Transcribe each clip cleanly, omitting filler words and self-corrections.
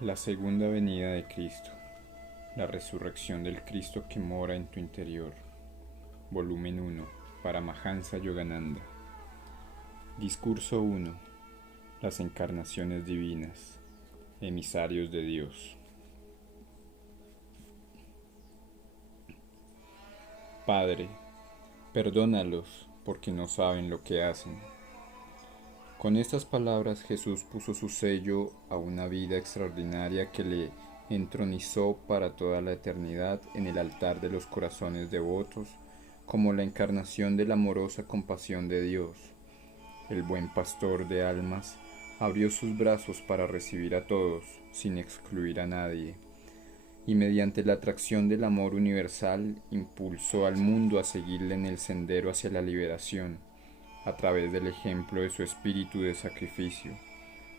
La segunda venida de Cristo, la resurrección del Cristo que mora en tu interior. Volumen 1, Paramahansa Yogananda. Discurso 1. Las encarnaciones divinas, emisarios de Dios. Padre, perdónalos porque no saben lo que hacen. Con estas palabras Jesús puso su sello a una vida extraordinaria que le entronizó para toda la eternidad en el altar de los corazones devotos, como la encarnación de la amorosa compasión de Dios. El buen pastor de almas abrió sus brazos para recibir a todos, sin excluir a nadie, y mediante la atracción del amor universal impulsó al mundo a seguirle en el sendero hacia la liberación, a través del ejemplo de su espíritu de sacrificio,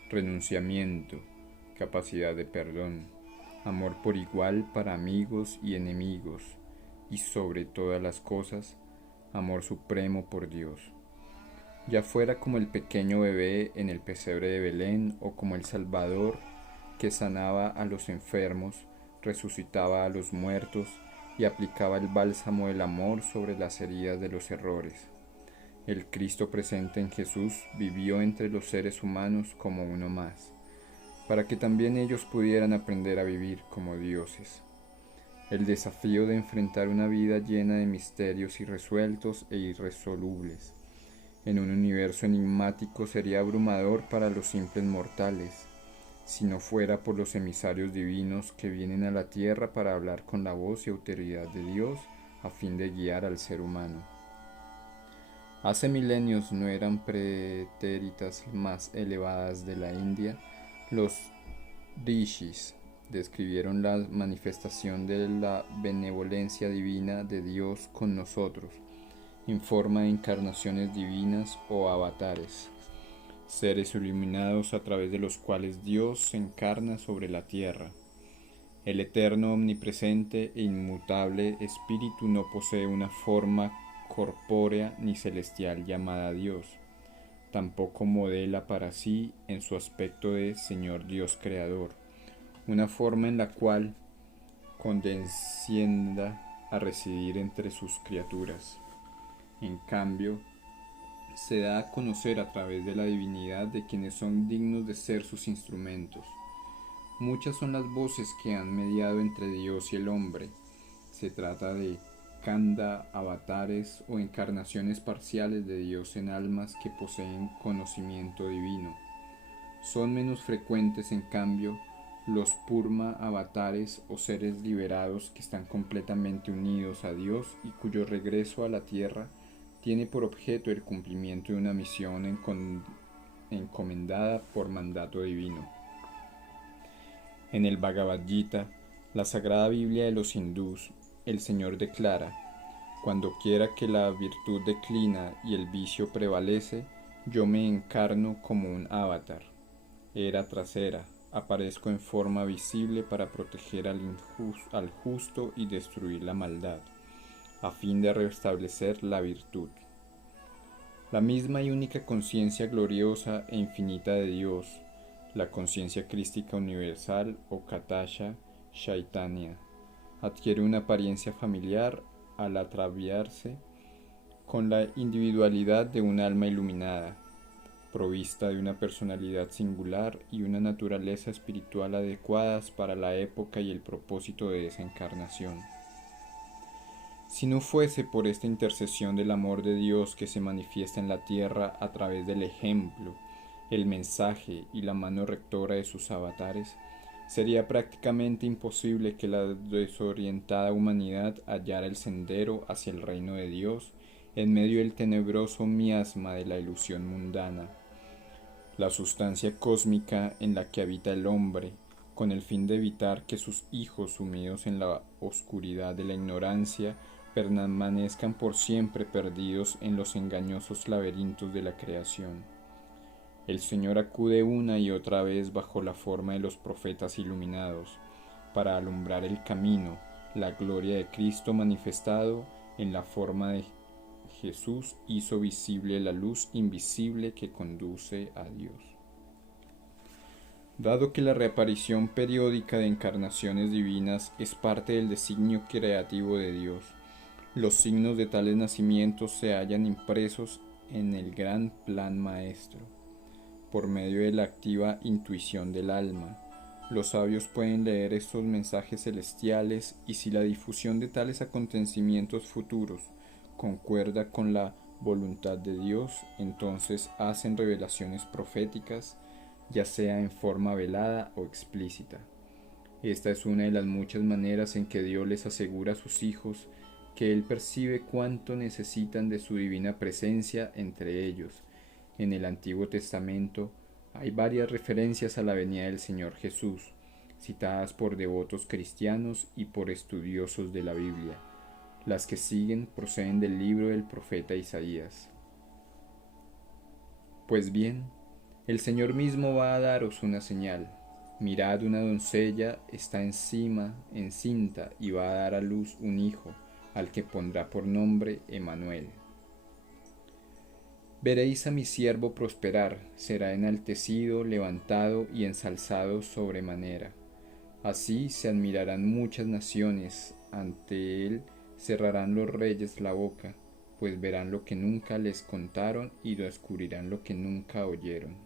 renunciamiento, capacidad de perdón, amor por igual para amigos y enemigos, y sobre todas las cosas, amor supremo por Dios. Ya fuera como el pequeño bebé en el pesebre de Belén o como el Salvador que sanaba a los enfermos, resucitaba a los muertos y aplicaba el bálsamo del amor sobre las heridas de los errores. El Cristo presente en Jesús vivió entre los seres humanos como uno más, para que también ellos pudieran aprender a vivir como dioses. El desafío de enfrentar una vida llena de misterios irresueltos e irresolubles en un universo enigmático sería abrumador para los simples mortales, si no fuera por los emisarios divinos que vienen a la tierra para hablar con la voz y autoridad de Dios a fin de guiar al ser humano. Hace milenios no eran pretéritas más elevadas de la India, los rishis describieron la manifestación de la benevolencia divina de Dios con nosotros, en forma de encarnaciones divinas o avatares, seres iluminados a través de los cuales Dios se encarna sobre la tierra. El eterno, omnipresente e inmutable Espíritu no posee una forma corpórea ni celestial llamada Dios. Tampoco modela para sí, en su aspecto de Señor Dios Creador, una forma en la cual condescienda a residir entre sus criaturas. En cambio, se da a conocer a través de la divinidad de quienes son dignos de ser sus instrumentos. Muchas son las voces que han mediado entre Dios y el hombre. Se trata de kanda, avatares o encarnaciones parciales de Dios en almas que poseen conocimiento divino. Son menos frecuentes, en cambio, los purma avatares o seres liberados que están completamente unidos a Dios y cuyo regreso a la tierra tiene por objeto el cumplimiento de una misión encomendada por mandato divino. En el Bhagavad Gita, la sagrada Biblia de los hindús, el Señor declara: cuando quiera que la virtud declina y el vicio prevalece, yo me encarno como un avatar. Era tras era, aparezco en forma visible para proteger al justo y destruir la maldad, a fin de restablecer la virtud. La misma y única conciencia gloriosa e infinita de Dios, la conciencia crística universal o Katasha Chaitanya, adquiere una apariencia familiar al atraviarse con la individualidad de un alma iluminada, provista de una personalidad singular y una naturaleza espiritual adecuadas para la época y el propósito de esa encarnación. Si no fuese por esta intercesión del amor de Dios que se manifiesta en la tierra a través del ejemplo, el mensaje y la mano rectora de sus avatares, sería prácticamente imposible que la desorientada humanidad hallara el sendero hacia el reino de Dios en medio del tenebroso miasma de la ilusión mundana. La sustancia cósmica en la que habita el hombre, con el fin de evitar que sus hijos, sumidos en la oscuridad de la ignorancia, permanezcan por siempre perdidos en los engañosos laberintos de la creación. El Señor acude una y otra vez bajo la forma de los profetas iluminados, para alumbrar el camino, la gloria de Cristo manifestado en la forma de Jesús hizo visible la luz invisible que conduce a Dios. Dado que la reaparición periódica de encarnaciones divinas es parte del designio creativo de Dios, los signos de tales nacimientos se hallan impresos en el gran plan maestro. Por medio de la activa intuición del alma, los sabios pueden leer estos mensajes celestiales, y si la difusión de tales acontecimientos futuros concuerda con la voluntad de Dios, entonces hacen revelaciones proféticas, ya sea en forma velada o explícita. Esta es una de las muchas maneras en que Dios les asegura a sus hijos que Él percibe cuánto necesitan de su divina presencia entre ellos. En el Antiguo Testamento hay varias referencias a la venida del Señor Jesús, citadas por devotos cristianos y por estudiosos de la Biblia. Las que siguen proceden del libro del profeta Isaías. Pues bien, el Señor mismo va a daros una señal. Mirad, una doncella está encinta, y va a dar a luz un hijo, al que pondrá por nombre Emmanuel. Veréis a mi siervo prosperar, será enaltecido, levantado y ensalzado sobremanera. Así se admirarán muchas naciones, ante él cerrarán los reyes la boca, pues verán lo que nunca les contaron y descubrirán lo que nunca oyeron.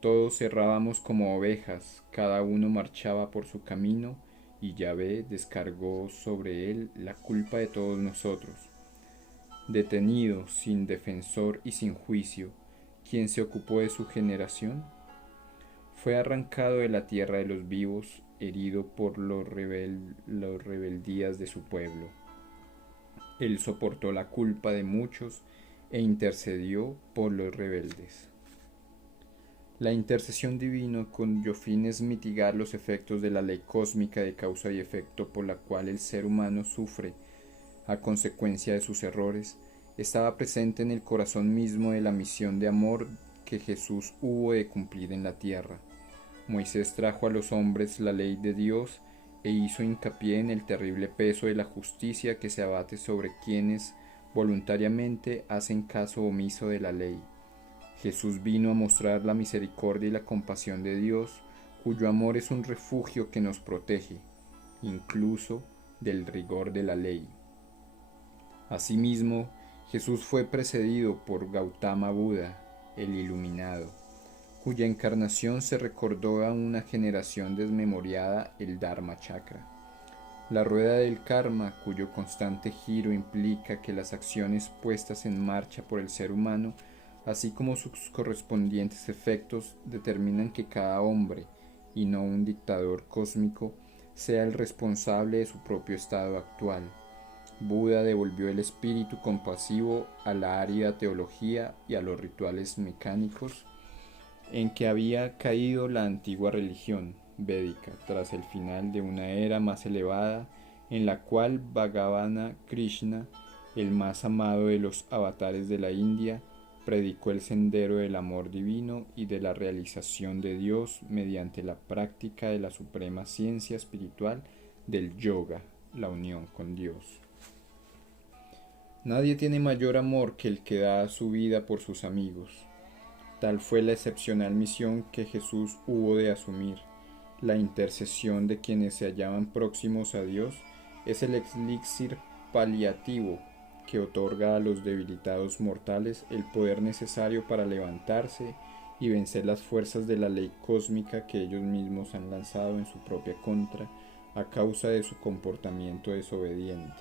Todos errábamos como ovejas, cada uno marchaba por su camino, y Yahvé descargó sobre él la culpa de todos nosotros. Detenido, sin defensor y sin juicio, ¿quién se ocupó de su generación? Fue arrancado de la tierra de los vivos, herido por los rebeldías de su pueblo. Él soportó la culpa de muchos e intercedió por los rebeldes. La intercesión divina, cuyo fin es mitigar los efectos de la ley cósmica de causa y efecto por la cual el ser humano sufre a consecuencia de sus errores, estaba presente en el corazón mismo de la misión de amor que Jesús hubo de cumplir en la tierra. Moisés trajo a los hombres la ley de Dios e hizo hincapié en el terrible peso de la justicia que se abate sobre quienes voluntariamente hacen caso omiso de la ley. Jesús vino a mostrar la misericordia y la compasión de Dios, cuyo amor es un refugio que nos protege, incluso del rigor de la ley. Asimismo, Jesús fue precedido por Gautama Buda, el iluminado, cuya encarnación se recordó a una generación desmemoriada el Dharma Chakra. La rueda del karma, cuyo constante giro implica que las acciones puestas en marcha por el ser humano, así como sus correspondientes efectos, determinan que cada hombre, y no un dictador cósmico, sea el responsable de su propio estado actual. Buda devolvió el espíritu compasivo a la árida teología y a los rituales mecánicos en que había caído la antigua religión védica tras el final de una era más elevada en la cual Bhagavana Krishna, el más amado de los avatares de la India, predicó el sendero del amor divino y de la realización de Dios mediante la práctica de la suprema ciencia espiritual del yoga, la unión con Dios. Nadie tiene mayor amor que el que da su vida por sus amigos. Tal fue la excepcional misión que Jesús hubo de asumir. La intercesión de quienes se hallaban próximos a Dios es el elixir paliativo que otorga a los debilitados mortales el poder necesario para levantarse y vencer las fuerzas de la ley cósmica que ellos mismos han lanzado en su propia contra a causa de su comportamiento desobediente.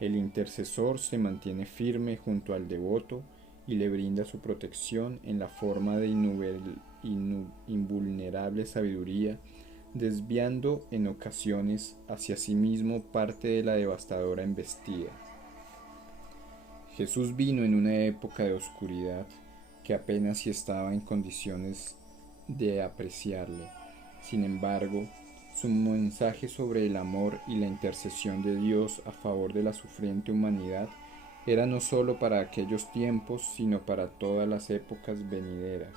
El intercesor se mantiene firme junto al devoto y le brinda su protección en la forma de invulnerable sabiduría, desviando en ocasiones hacia sí mismo parte de la devastadora embestida. Jesús vino en una época de oscuridad que apenas si estaba en condiciones de apreciarle. Sin embargo, su mensaje sobre el amor y la intercesión de Dios a favor de la sufriente humanidad era no sólo para aquellos tiempos, sino para todas las épocas venideras.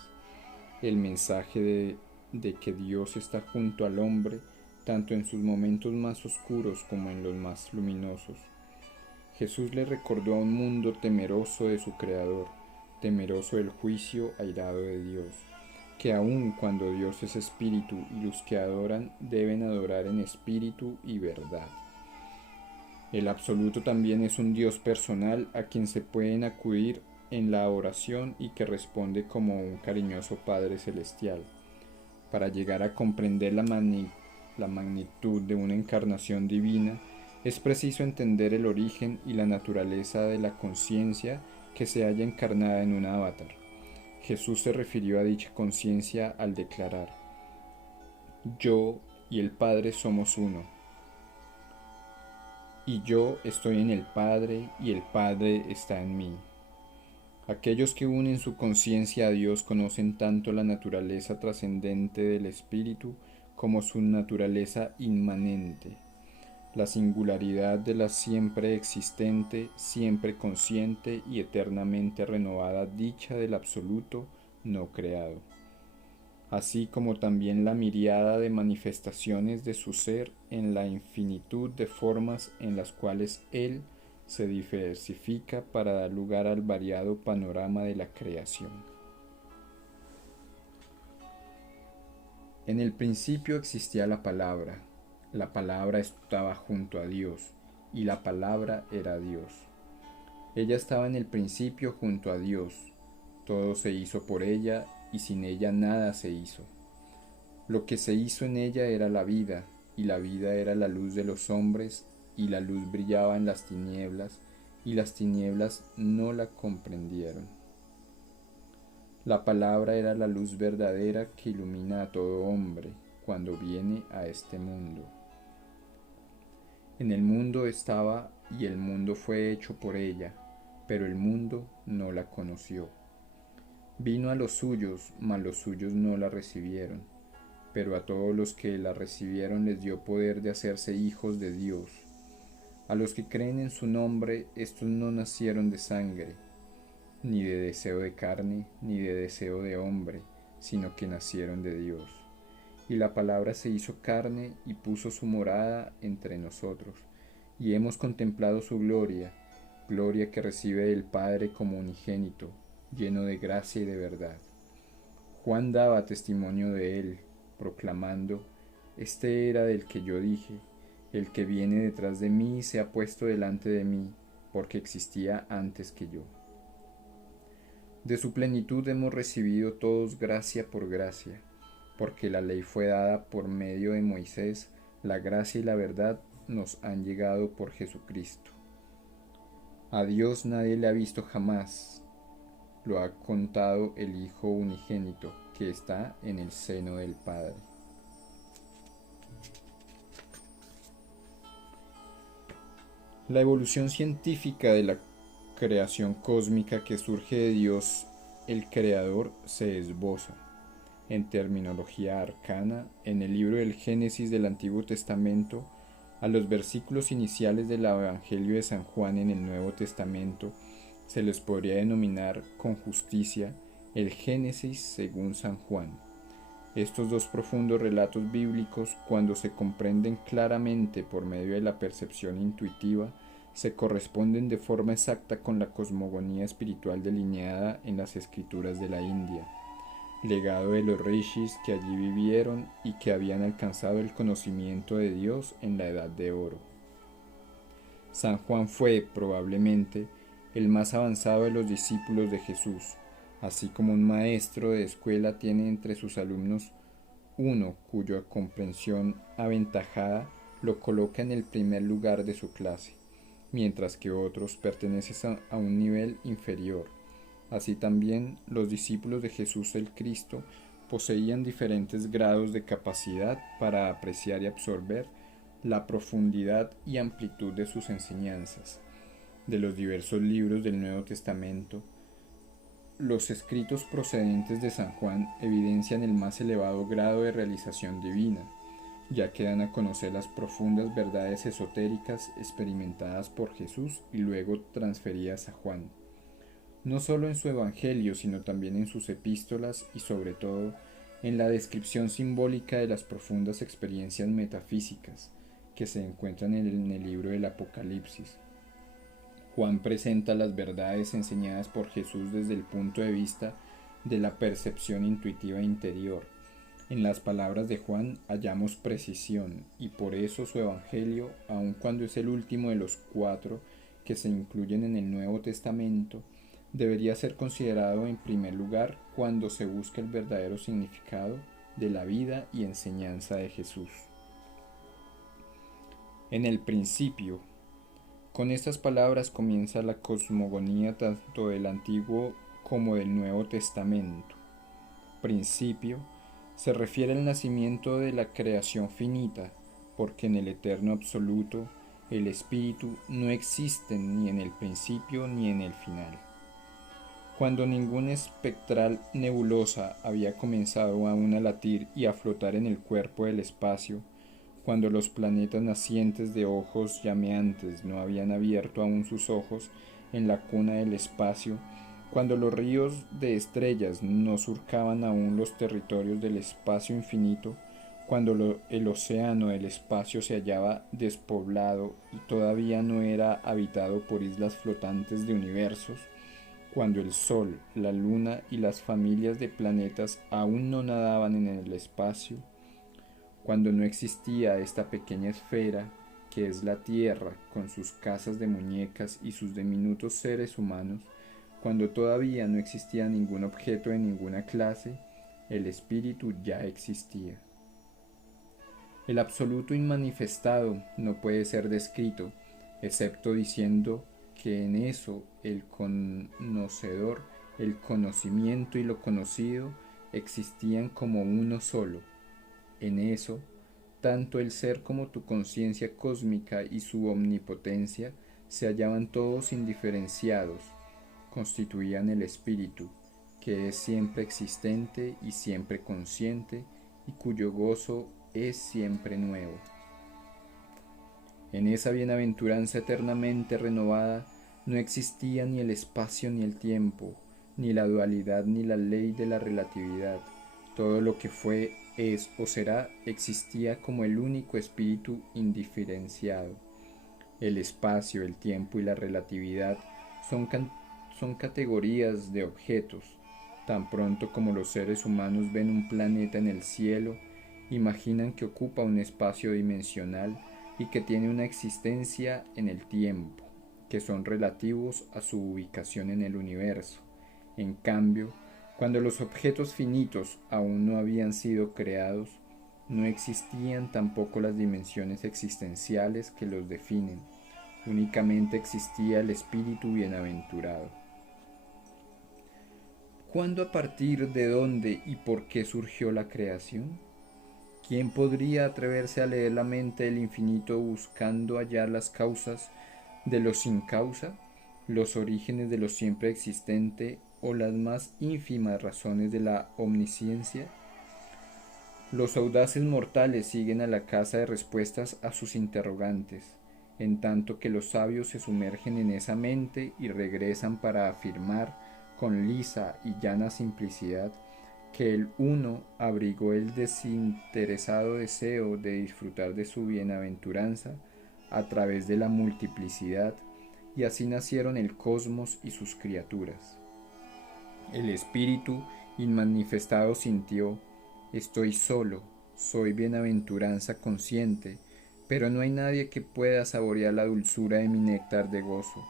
El mensaje de que Dios está junto al hombre, tanto en sus momentos más oscuros como en los más luminosos. Jesús le recordó a un mundo temeroso de su Creador, temeroso del juicio airado de Dios, que aun cuando Dios es espíritu y los que adoran deben adorar en espíritu y verdad. El absoluto también es un Dios personal a quien se pueden acudir en la oración y que responde como un cariñoso Padre Celestial. Para llegar a comprender la magnitud de una encarnación divina, es preciso entender el origen y la naturaleza de la conciencia que se halla encarnada en un avatar. Jesús se refirió a dicha conciencia al declarar: yo y el Padre somos uno, y yo estoy en el Padre y el Padre está en mí. Aquellos que unen su conciencia a Dios conocen tanto la naturaleza trascendente del Espíritu como su naturaleza inmanente, la singularidad de la siempre existente, siempre consciente y eternamente renovada dicha del absoluto no creado, así como también la miríada de manifestaciones de su ser en la infinitud de formas en las cuales Él se diversifica para dar lugar al variado panorama de la creación. En el principio existía la palabra estaba junto a Dios, y la palabra era Dios. Ella estaba en el principio junto a Dios, todo se hizo por ella, y sin ella nada se hizo. Lo que se hizo en ella era la vida, y la vida era la luz de los hombres, y la luz brillaba en las tinieblas, y las tinieblas no la comprendieron. La palabra era la luz verdadera que ilumina a todo hombre cuando viene a este mundo. En el mundo estaba, y el mundo fue hecho por ella, pero el mundo no la conoció. Vino a los suyos, mas los suyos no la recibieron, pero a todos los que la recibieron les dio poder de hacerse hijos de Dios. A los que creen en su nombre, estos no nacieron de sangre, ni de deseo de carne, ni de deseo de hombre, sino que nacieron de Dios. Y la palabra se hizo carne y puso su morada entre nosotros, y hemos contemplado su gloria, gloria que recibe del Padre como unigénito, lleno de gracia y de verdad. Juan daba testimonio de él, proclamando: este era del que yo dije, el que viene detrás de mí se ha puesto delante de mí, porque existía antes que yo. De su plenitud hemos recibido todos gracia por gracia, porque la ley fue dada por medio de Moisés, la gracia y la verdad nos han llegado por Jesucristo. A Dios nadie le ha visto jamás, lo ha contado el Hijo unigénito, que está en el seno del Padre. La evolución científica de la creación cósmica que surge de Dios, el Creador, se esboza, en terminología arcana, en el libro del Génesis del Antiguo Testamento, a los versículos iniciales del Evangelio de San Juan en el Nuevo Testamento, se les podría denominar con justicia el Génesis según San Juan. Estos dos profundos relatos bíblicos, cuando se comprenden claramente por medio de la percepción intuitiva, se corresponden de forma exacta con la cosmogonía espiritual delineada en las escrituras de la India, legado de los rishis que allí vivieron y que habían alcanzado el conocimiento de Dios en la Edad de Oro. San Juan fue, probablemente, el más avanzado de los discípulos de Jesús, así como un maestro de escuela tiene entre sus alumnos uno cuya comprensión aventajada lo coloca en el primer lugar de su clase, mientras que otros pertenecen a un nivel inferior. Así también los discípulos de Jesús el Cristo poseían diferentes grados de capacidad para apreciar y absorber la profundidad y amplitud de sus enseñanzas. De los diversos libros del Nuevo Testamento, los escritos procedentes de San Juan evidencian el más elevado grado de realización divina, ya que dan a conocer las profundas verdades esotéricas experimentadas por Jesús y luego transferidas a Juan, no solo en su Evangelio, sino también en sus epístolas y sobre todo en la descripción simbólica de las profundas experiencias metafísicas que se encuentran en el libro del Apocalipsis. Juan presenta las verdades enseñadas por Jesús desde el punto de vista de la percepción intuitiva interior. En las palabras de Juan hallamos precisión, y por eso su Evangelio, aun cuando es el último de los 4 que se incluyen en el Nuevo Testamento, debería ser considerado en primer lugar cuando se busca el verdadero significado de la vida y enseñanza de Jesús. En el principio, con estas palabras comienza la cosmogonía tanto del Antiguo como del Nuevo Testamento. Principio se refiere al nacimiento de la creación finita, porque en el eterno absoluto el espíritu no existe ni en el principio ni en el final. Cuando ninguna espectral nebulosa había comenzado aún a latir y a flotar en el cuerpo del espacio, cuando los planetas nacientes de ojos llameantes no habían abierto aún sus ojos en la cuna del espacio, cuando los ríos de estrellas no surcaban aún los territorios del espacio infinito, cuando el océano del espacio se hallaba despoblado y todavía no era habitado por islas flotantes de universos, cuando el Sol, la Luna y las familias de planetas aún no nadaban en el espacio, cuando no existía esta pequeña esfera que es la Tierra con sus casas de muñecas y sus diminutos seres humanos, cuando todavía no existía ningún objeto de ninguna clase, el espíritu ya existía. El absoluto inmanifestado no puede ser descrito, excepto diciendo que en eso el conocedor, el conocimiento y lo conocido existían como uno solo. En eso, tanto el ser como tu conciencia cósmica y su omnipotencia se hallaban todos indiferenciados, constituían el espíritu, que es siempre existente y siempre consciente, y cuyo gozo es siempre nuevo. En esa bienaventuranza eternamente renovada no existía ni el espacio ni el tiempo, ni la dualidad ni la ley de la relatividad. Todo lo que fue, es o será existía como el único espíritu indiferenciado. El espacio, el tiempo y la relatividad son categorías de objetos. Tan pronto como los seres humanos ven un planeta en el cielo, imaginan que ocupa un espacio dimensional y que tiene una existencia en el tiempo, que son relativos a su ubicación en el universo. En cambio, cuando los objetos finitos aún no habían sido creados, no existían tampoco las dimensiones existenciales que los definen, únicamente existía el espíritu bienaventurado. ¿Cuándo, a partir de dónde y por qué surgió la creación? ¿Quién podría atreverse a leer la mente del infinito buscando hallar las causas de lo sin causa, los orígenes de lo siempre existente o las más ínfimas razones de la omnisciencia? Los audaces mortales siguen a la caza de respuestas a sus interrogantes, en tanto que los sabios se sumergen en esa mente y regresan para afirmar con lisa y llana simplicidad que el Uno abrigó el desinteresado deseo de disfrutar de su bienaventuranza a través de la multiplicidad, y así nacieron el cosmos y sus criaturas. El espíritu inmanifestado sintió: estoy solo, soy bienaventuranza consciente, pero no hay nadie que pueda saborear la dulzura de mi néctar de gozo,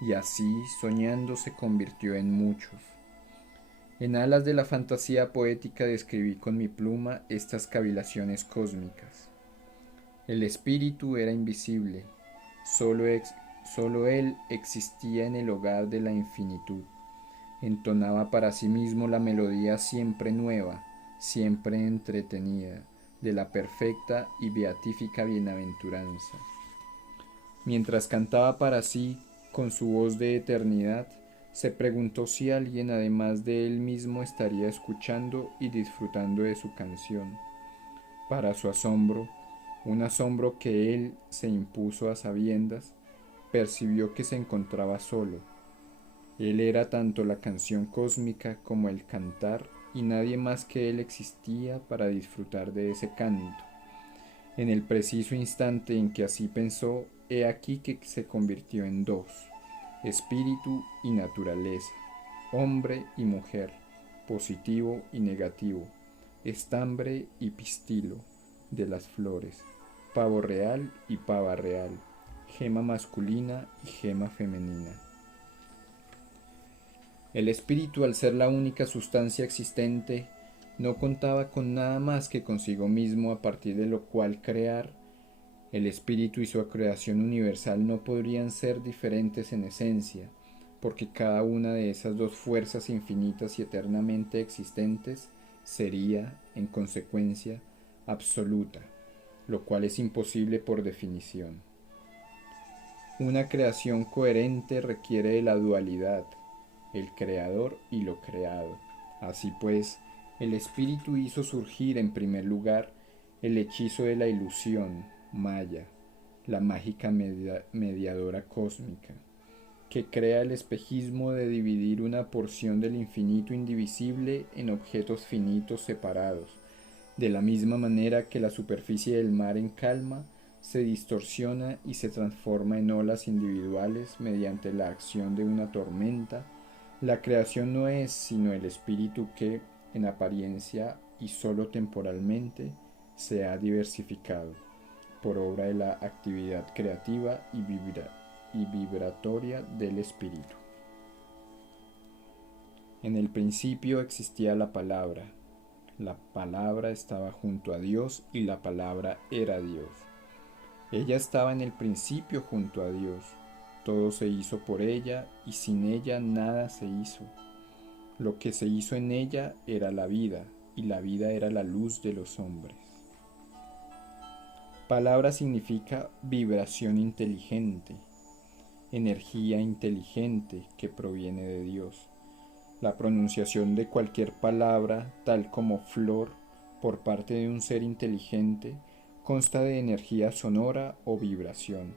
y así, soñando, se convirtió en muchos. En alas de la fantasía poética describí con mi pluma estas cavilaciones cósmicas. El espíritu era invisible, solo él existía en el hogar de la infinitud. Entonaba para sí mismo la melodía siempre nueva, siempre entretenida, de la perfecta y beatífica bienaventuranza. Mientras cantaba para sí, con su voz de eternidad, se preguntó si alguien además de él mismo estaría escuchando y disfrutando de su canción. Para su asombro, un asombro que él se impuso a sabiendas, percibió que se encontraba solo. Él era tanto la canción cósmica como el cantar, y nadie más que él existía para disfrutar de ese canto. En el preciso instante en que así pensó, he aquí que se convirtió en dos: espíritu y naturaleza, hombre y mujer, positivo y negativo, estambre y pistilo de las flores, pavo real y pava real, gema masculina y gema femenina. El espíritu, al ser la única sustancia existente, no contaba con nada más que consigo mismo, a partir de lo cual crear. El espíritu y su creación universal no podrían ser diferentes en esencia, porque cada una de esas dos fuerzas infinitas y eternamente existentes sería, en consecuencia, absoluta, lo cual es imposible por definición. Una creación coherente requiere de la dualidad, el creador y lo creado. Así pues, el espíritu hizo surgir en primer lugar el hechizo de la ilusión, Maya, la mágica mediadora cósmica, que crea el espejismo de dividir una porción del infinito indivisible en objetos finitos separados, de la misma manera que la superficie del mar en calma se distorsiona y se transforma en olas individuales mediante la acción de una tormenta. La creación no es sino el espíritu que, en apariencia y sólo temporalmente, se ha diversificado, por obra de la actividad creativa y vibratoria del espíritu. En el principio existía la palabra estaba junto a Dios y la palabra era Dios. Ella estaba en el principio junto a Dios. Todo se hizo por ella y sin ella nada se hizo. Lo que se hizo en ella era la vida, y la vida era la luz de los hombres. Palabra significa vibración inteligente, energía inteligente que proviene de Dios. La pronunciación de cualquier palabra, tal como flor, por parte de un ser inteligente, consta de energía sonora o vibración,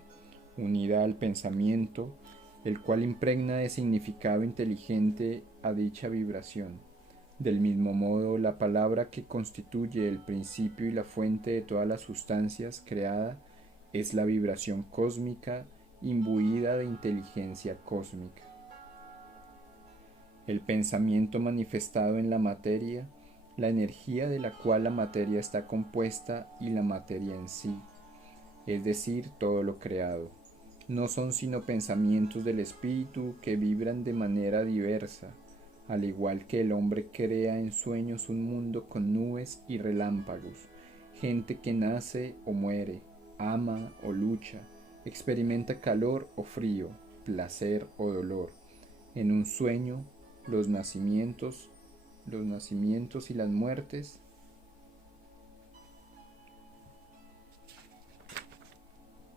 unida al pensamiento, el cual impregna de significado inteligente a dicha vibración. Del mismo modo, la palabra, que constituye el principio y la fuente de todas las sustancias creada, es la vibración cósmica imbuida de inteligencia cósmica. El pensamiento manifestado en la materia, la energía de la cual la materia está compuesta y la materia en sí, es decir, todo lo creado, no son sino pensamientos del espíritu que vibran de manera diversa, al igual que el hombre crea en sueños un mundo con nubes y relámpagos, gente que nace o muere, ama o lucha, experimenta calor o frío, placer o dolor. En un sueño, los nacimientos y las muertes,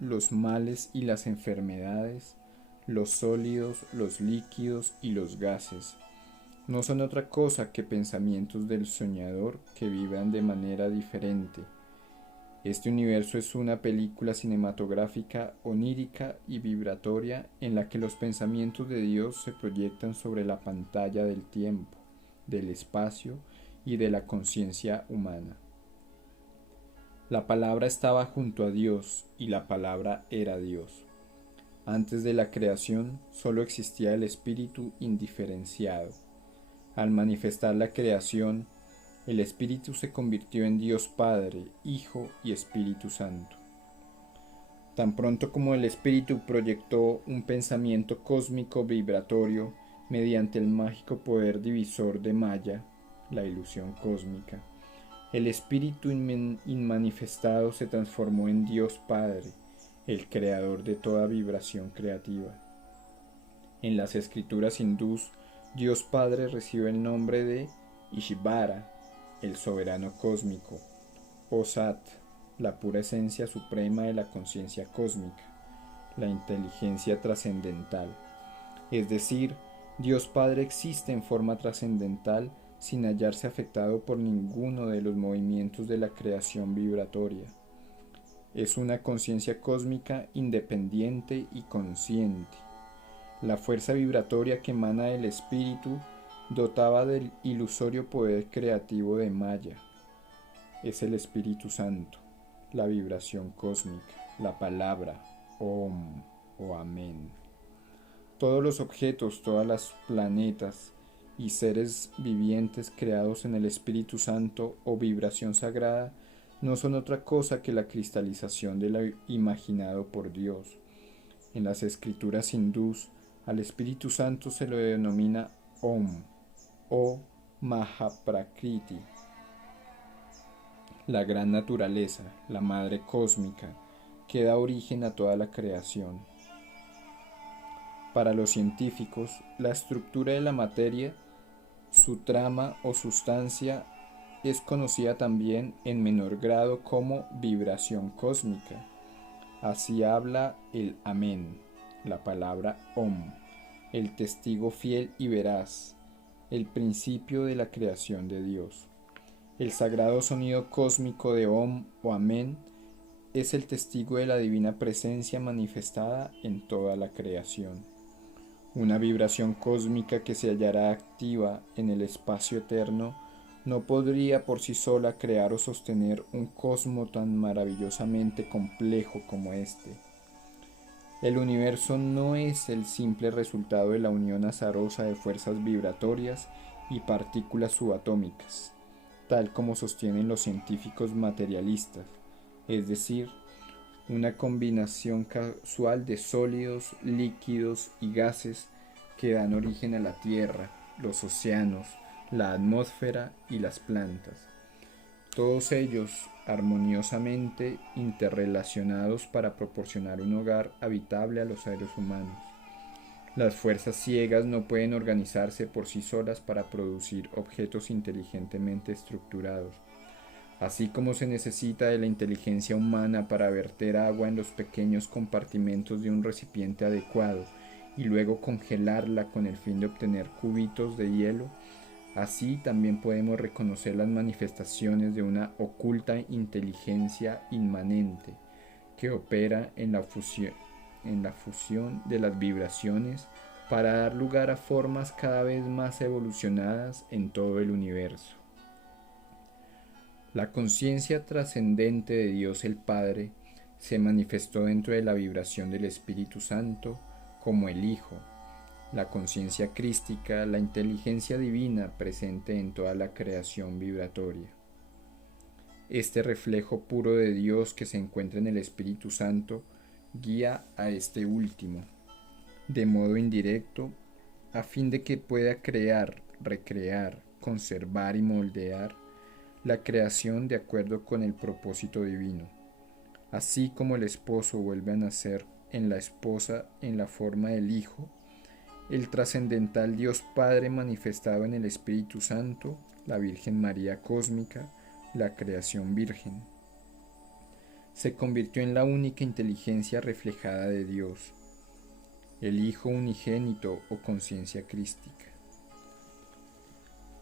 los males y las enfermedades, los sólidos, los líquidos y los gases, no son otra cosa que pensamientos del soñador que vibran de manera diferente. Este universo es una película cinematográfica onírica y vibratoria en la que los pensamientos de Dios se proyectan sobre la pantalla del tiempo, del espacio y de la conciencia humana. La palabra estaba junto a Dios y la palabra era Dios. Antes de la creación solo existía el espíritu indiferenciado. Al manifestar la creación, el Espíritu se convirtió en Dios Padre, Hijo y Espíritu Santo. Tan pronto como el Espíritu proyectó un pensamiento cósmico vibratorio mediante el mágico poder divisor de Maya, la ilusión cósmica, el Espíritu inmanifestado se transformó en Dios Padre, el creador de toda vibración creativa. En las escrituras hindús, Dios Padre recibe el nombre de Ishvara, el soberano cósmico, o Sat, la pura esencia suprema de la conciencia cósmica, la inteligencia trascendental. Es decir, Dios Padre existe en forma trascendental sin hallarse afectado por ninguno de los movimientos de la creación vibratoria. Es una conciencia cósmica independiente y consciente. La fuerza vibratoria que emana del espíritu dotaba del ilusorio poder creativo de Maya. Es el Espíritu Santo, la vibración cósmica, la palabra Om o Amén. Todos los objetos, todas las planetas y seres vivientes creados en el Espíritu Santo o vibración sagrada no son otra cosa que la cristalización de lo imaginado por Dios. En las escrituras hindús, al Espíritu Santo se lo denomina Om o Mahaprakriti, la gran naturaleza, la madre cósmica, que da origen a toda la creación. Para los científicos, la estructura de la materia, su trama o sustancia, es conocida también en menor grado como vibración cósmica. Así habla el Amén, la palabra Om, el testigo fiel y veraz, el principio de la creación de Dios. El sagrado sonido cósmico de Om o Amén es el testigo de la divina presencia manifestada en toda la creación. Una vibración cósmica que se hallará activa en el espacio eterno no podría por sí sola crear o sostener un cosmos tan maravillosamente complejo como este. El universo no es el simple resultado de la unión azarosa de fuerzas vibratorias y partículas subatómicas, tal como sostienen los científicos materialistas, es decir, una combinación casual de sólidos, líquidos y gases que dan origen a la Tierra, los océanos, la atmósfera y las plantas. Todos ellos armoniosamente interrelacionados para proporcionar un hogar habitable a los seres humanos. Las fuerzas ciegas no pueden organizarse por sí solas para producir objetos inteligentemente estructurados. Así como se necesita de la inteligencia humana para verter agua en los pequeños compartimentos de un recipiente adecuado y luego congelarla con el fin de obtener cubitos de hielo, así también podemos reconocer las manifestaciones de una oculta inteligencia inmanente que opera en la fusión de las vibraciones para dar lugar a formas cada vez más evolucionadas en todo el universo. La conciencia trascendente de Dios el Padre se manifestó dentro de la vibración del Espíritu Santo como el Hijo, la conciencia crística, la inteligencia divina presente en toda la creación vibratoria. Este reflejo puro de Dios que se encuentra en el Espíritu Santo guía a este último, de modo indirecto, a fin de que pueda crear, recrear, conservar y moldear la creación de acuerdo con el propósito divino. Así como el esposo vuelve a nacer en la esposa en la forma del Hijo, el trascendental Dios Padre manifestado en el Espíritu Santo, la Virgen María cósmica, la creación virgen, se convirtió en la única inteligencia reflejada de Dios, el Hijo unigénito o conciencia crística.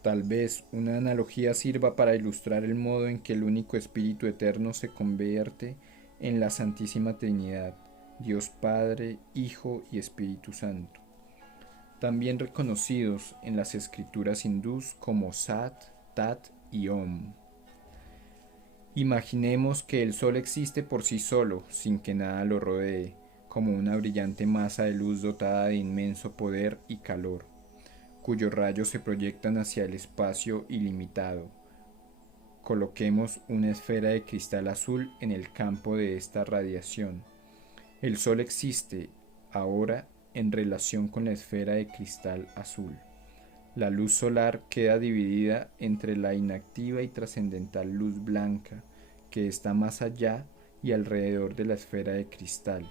Tal vez una analogía sirva para ilustrar el modo en que el único Espíritu eterno se convierte en la Santísima Trinidad, Dios Padre, Hijo y Espíritu Santo, también reconocidos en las escrituras hindús como Sat, Tat y Om. Imaginemos que el Sol existe por sí solo, sin que nada lo rodee, como una brillante masa de luz dotada de inmenso poder y calor, cuyos rayos se proyectan hacia el espacio ilimitado. Coloquemos una esfera de cristal azul en el campo de esta radiación. El Sol existe ahora en relación con la esfera de cristal azul. La luz solar queda dividida entre la inactiva y trascendental luz blanca, que está más allá y alrededor de la esfera de cristal,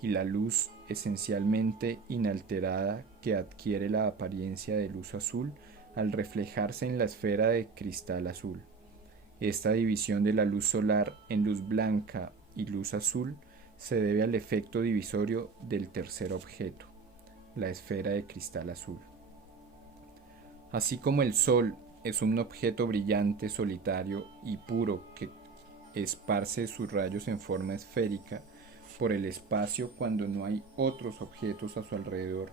y la luz esencialmente inalterada que adquiere la apariencia de luz azul al reflejarse en la esfera de cristal azul. Esta división de la luz solar en luz blanca y luz azul se debe al efecto divisorio del tercer objeto, la esfera de cristal azul. Así como el Sol es un objeto brillante, solitario y puro que esparce sus rayos en forma esférica por el espacio cuando no hay otros objetos a su alrededor,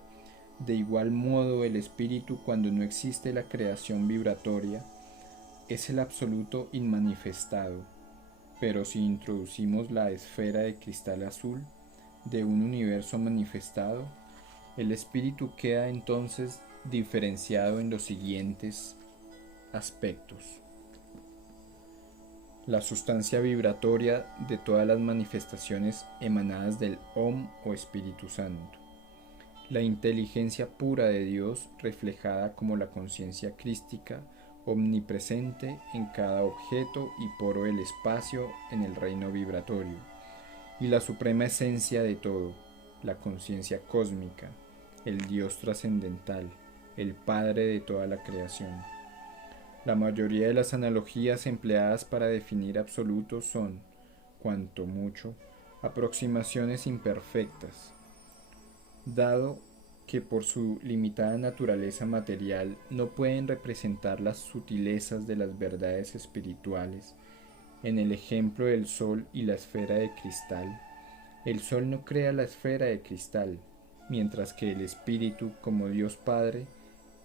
de igual modo el espíritu, cuando no existe la creación vibratoria, es el absoluto inmanifestado. Pero si introducimos la esfera de cristal azul de un universo manifestado, el espíritu queda entonces diferenciado en los siguientes aspectos: la sustancia vibratoria de todas las manifestaciones emanadas del Om o Espíritu Santo, la inteligencia pura de Dios reflejada como la conciencia crística omnipresente en cada objeto y poro del espacio en el reino vibratorio, y la suprema esencia de todo, la conciencia cósmica, el Dios trascendental, el Padre de toda la creación. La mayoría de las analogías empleadas para definir absolutos son, cuanto mucho, aproximaciones imperfectas, dado que por su limitada naturaleza material no pueden representar las sutilezas de las verdades espirituales. En el ejemplo del sol y la esfera de cristal, el sol no crea la esfera de cristal, mientras que el Espíritu, como Dios Padre,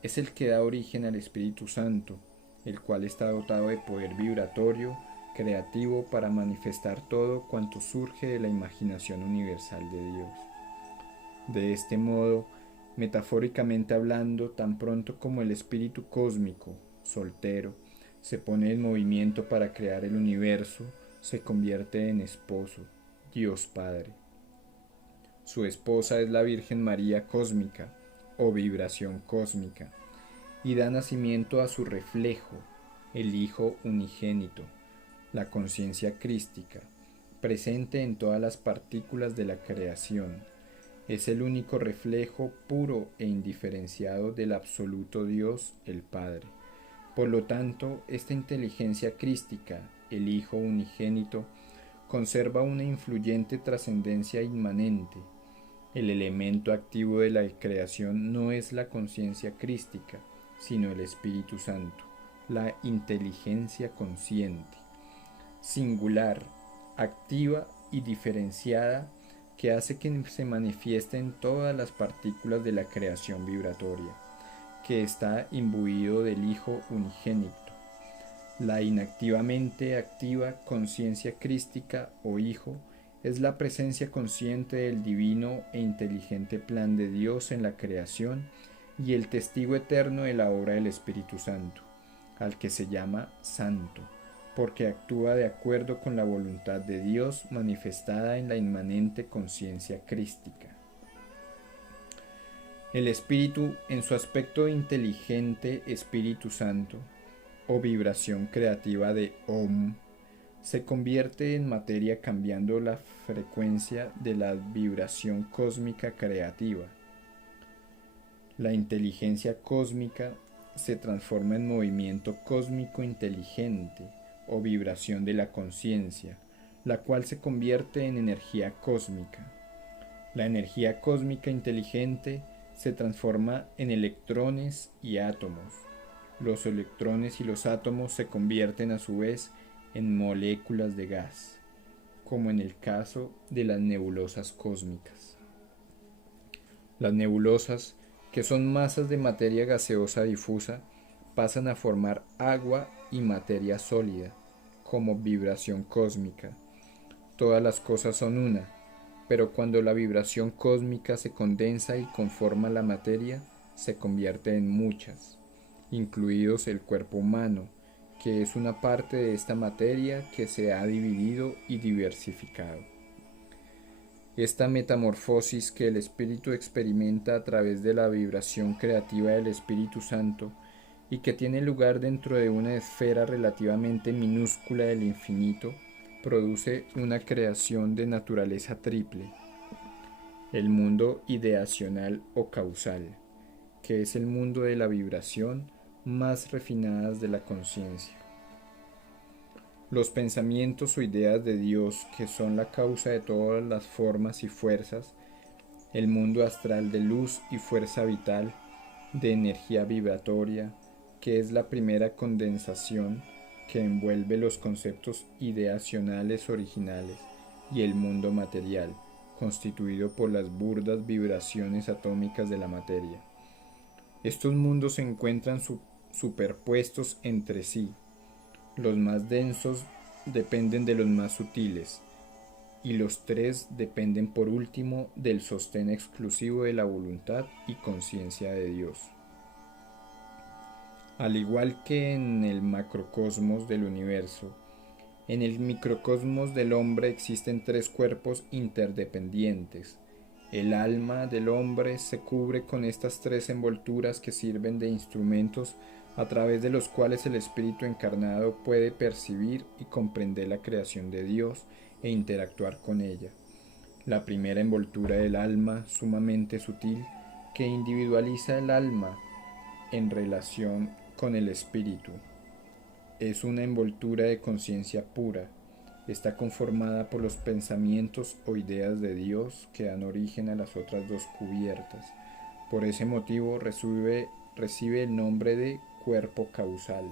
es el que da origen al Espíritu Santo, el cual está dotado de poder vibratorio, creativo para manifestar todo cuanto surge de la imaginación universal de Dios. De este modo, metafóricamente hablando, tan pronto como el espíritu cósmico, soltero, se pone en movimiento para crear el universo, se convierte en esposo, Dios Padre. Su esposa es la Virgen María cósmica o vibración cósmica, y da nacimiento a su reflejo, el Hijo unigénito, la conciencia crística, presente en todas las partículas de la creación. Es el único reflejo puro e indiferenciado del absoluto Dios, el Padre. Por lo tanto, esta inteligencia crística, el Hijo unigénito, conserva una influyente trascendencia inmanente. El elemento activo de la creación no es la conciencia crística, sino el Espíritu Santo, la inteligencia consciente, singular, activa y diferenciada, que hace que se manifiesten todas las partículas de la creación vibratoria, que está imbuido del Hijo unigénito. La inactivamente activa conciencia crística o Hijo es la presencia consciente del divino e inteligente plan de Dios en la creación y el testigo eterno de la obra del Espíritu Santo, al que se llama Santo, porque actúa de acuerdo con la voluntad de Dios manifestada en la inmanente conciencia crística. El Espíritu, en su aspecto inteligente Espíritu Santo, o vibración creativa de Om, se convierte en materia cambiando la frecuencia de la vibración cósmica creativa. La inteligencia cósmica se transforma en movimiento cósmico inteligente o vibración de la conciencia, la cual se convierte en energía cósmica. La energía cósmica inteligente se transforma en electrones y átomos. Los electrones y los átomos se convierten a su vez en moléculas de gas, como en el caso de las nebulosas cósmicas. Las nebulosas, que son masas de materia gaseosa difusa, pasan a formar agua y materia sólida, como vibración cósmica. Todas las cosas son una, pero cuando la vibración cósmica se condensa y conforma la materia, se convierte en muchas, incluidos el cuerpo humano, que es una parte de esta materia que se ha dividido y diversificado. Esta metamorfosis que el espíritu experimenta a través de la vibración creativa del Espíritu Santo y que tiene lugar dentro de una esfera relativamente minúscula del infinito, produce una creación de naturaleza triple: el mundo ideacional o causal, que es el mundo de la vibración más refinadas de la conciencia. Los pensamientos o ideas de Dios, que son la causa de todas las formas y fuerzas, el mundo astral de luz y fuerza vital, de energía vibratoria, que es la primera condensación que envuelve los conceptos ideacionales originales, y el mundo material, constituido por las burdas vibraciones atómicas de la materia. Estos mundos se encuentran superpuestos entre sí. Los más densos dependen de los más sutiles, y los tres dependen por último del sostén exclusivo de la voluntad y conciencia de Dios. Al igual que en el macrocosmos del universo, en el microcosmos del hombre existen tres cuerpos interdependientes. El alma del hombre se cubre con estas tres envolturas que sirven de instrumentos a través de los cuales el espíritu encarnado puede percibir y comprender la creación de Dios e interactuar con ella. La primera envoltura del alma, sumamente sutil, que individualiza el alma en relación con el espíritu. Es una envoltura de conciencia pura. Está conformada por los pensamientos o ideas de Dios que dan origen a las otras dos cubiertas. Por ese motivo recibe el nombre de cuerpo causal.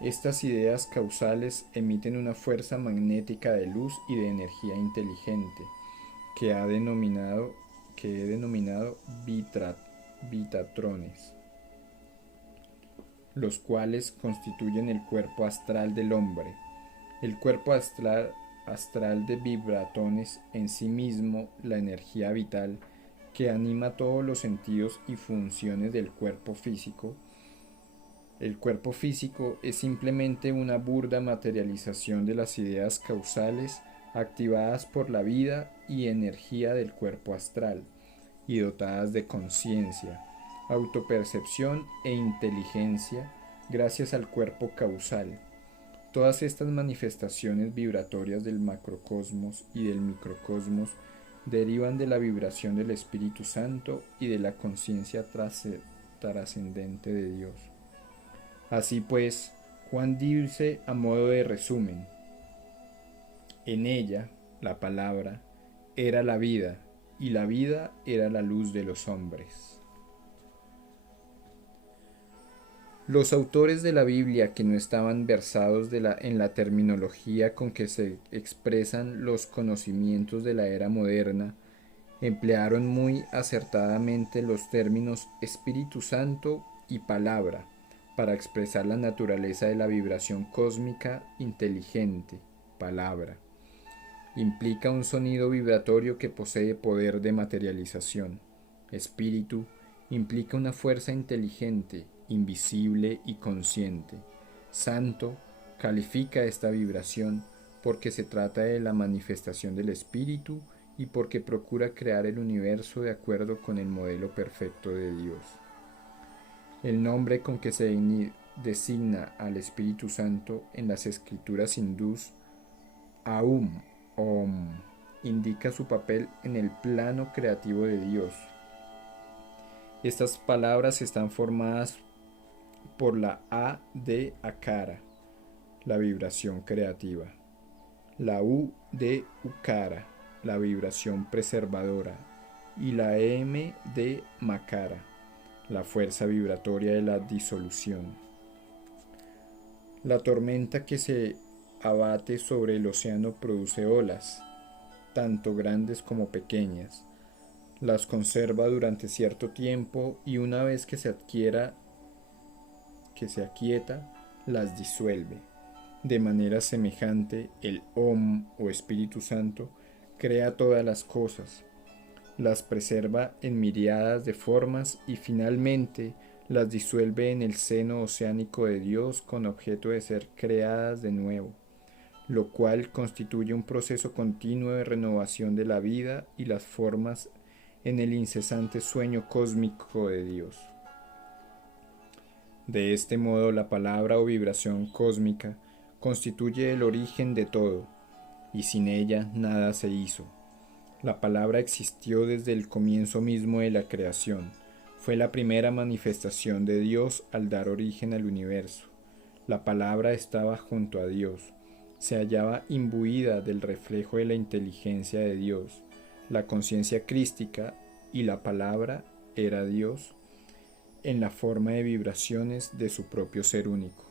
Estas ideas causales emiten una fuerza magnética de luz y de energía inteligente que he denominado Vitatrones, los cuales constituyen el cuerpo astral del hombre. El cuerpo astral de vibratones en sí mismo, la energía vital que anima todos los sentidos y funciones del cuerpo físico. El cuerpo físico es simplemente una burda materialización de las ideas causales activadas por la vida y energía del cuerpo astral y dotadas de conciencia, autopercepción e inteligencia gracias al cuerpo causal. Todas estas manifestaciones vibratorias del macrocosmos y del microcosmos derivan de la vibración del Espíritu Santo y de la conciencia trascendente de Dios. Así pues, Juan dice a modo de resumen: en ella, la palabra, era la vida, y la vida era la luz de los hombres. Los autores de la Biblia que no estaban versados en la terminología con que se expresan los conocimientos de la era moderna, emplearon muy acertadamente los términos Espíritu Santo y palabra para expresar la naturaleza de la vibración cósmica inteligente, palabra. Implica un sonido vibratorio que posee poder de materialización. Espíritu implica una fuerza inteligente, invisible y consciente. Santo califica esta vibración porque se trata de la manifestación del Espíritu y porque procura crear el universo de acuerdo con el modelo perfecto de Dios. El nombre con que se designa al Espíritu Santo en las escrituras hindús, Aum, Om, indica su papel en el plano creativo de Dios. Estas palabras están formadas por la A de Akara, la vibración creativa, la U de Ukara, la vibración preservadora, y la M de Makara, la fuerza vibratoria de la disolución. La tormenta que se abate sobre el océano produce olas, tanto grandes como pequeñas. Las conserva durante cierto tiempo y una vez que se aquieta, las disuelve. De manera semejante, el Om o Espíritu Santo crea todas las cosas, las preserva en miriadas de formas y finalmente las disuelve en el seno oceánico de Dios con objeto de ser creadas de nuevo, lo cual constituye un proceso continuo de renovación de la vida y las formas en el incesante sueño cósmico de Dios. De este modo, la palabra o vibración cósmica constituye el origen de todo, y sin ella nada se hizo. La palabra existió desde el comienzo mismo de la creación. Fue la primera manifestación de Dios al dar origen al universo. La palabra estaba junto a Dios. Se hallaba imbuida del reflejo de la inteligencia de Dios, la conciencia crística, y la palabra era Dios en la forma de vibraciones de su propio ser único.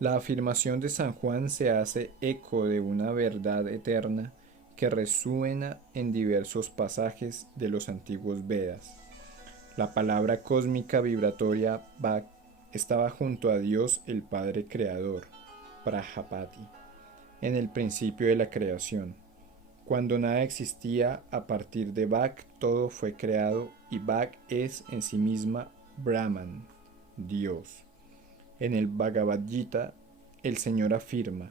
La afirmación de San Juan se hace eco de una verdad eterna que resuena en diversos pasajes de los antiguos Vedas. La palabra cósmica vibratoria Vak estaba junto a Dios el Padre Creador, Prajapati, en el principio de la creación. Cuando nada existía, a partir de Vak todo fue creado y Vak es en sí misma Brahman, Dios. En el Bhagavad Gita, el Señor afirma: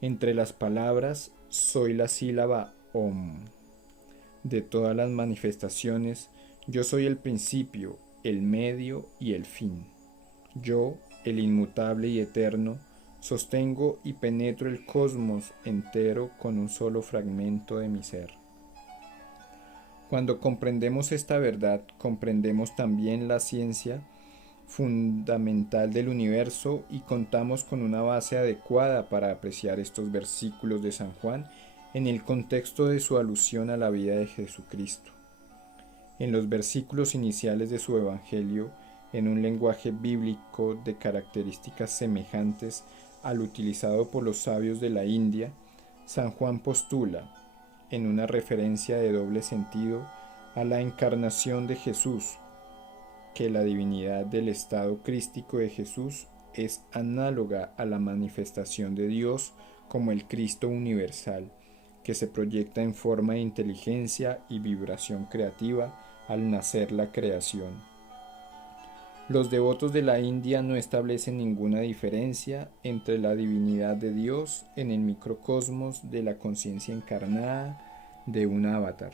entre las palabras soy la sílaba Om. De todas las manifestaciones, yo soy el principio, el medio y el fin. Yo, el inmutable y eterno, sostengo y penetro el cosmos entero con un solo fragmento de mi ser. Cuando comprendemos esta verdad, comprendemos también la ciencia fundamental del universo y contamos con una base adecuada para apreciar estos versículos de San Juan en el contexto de su alusión a la vida de Jesucristo. En los versículos iniciales de su Evangelio, en un lenguaje bíblico de características semejantes al utilizado por los sabios de la India, San Juan postula, en una referencia de doble sentido, a la encarnación de Jesús, que la divinidad del estado crístico de Jesús es análoga a la manifestación de Dios como el Cristo universal, que se proyecta en forma de inteligencia y vibración creativa al nacer la creación. Los devotos de la India no establecen ninguna diferencia entre la divinidad de Dios en el microcosmos de la conciencia encarnada de un avatar.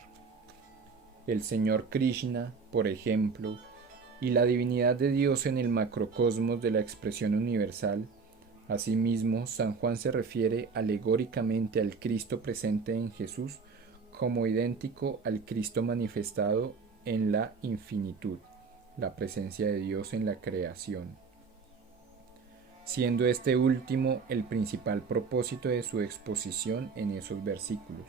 El Señor Krishna, por ejemplo, y la divinidad de Dios en el macrocosmos de la expresión universal. Asimismo, San Juan se refiere alegóricamente al Cristo presente en Jesús como idéntico al Cristo manifestado en la infinitud, la presencia de Dios en la creación, siendo este último el principal propósito de su exposición en esos versículos.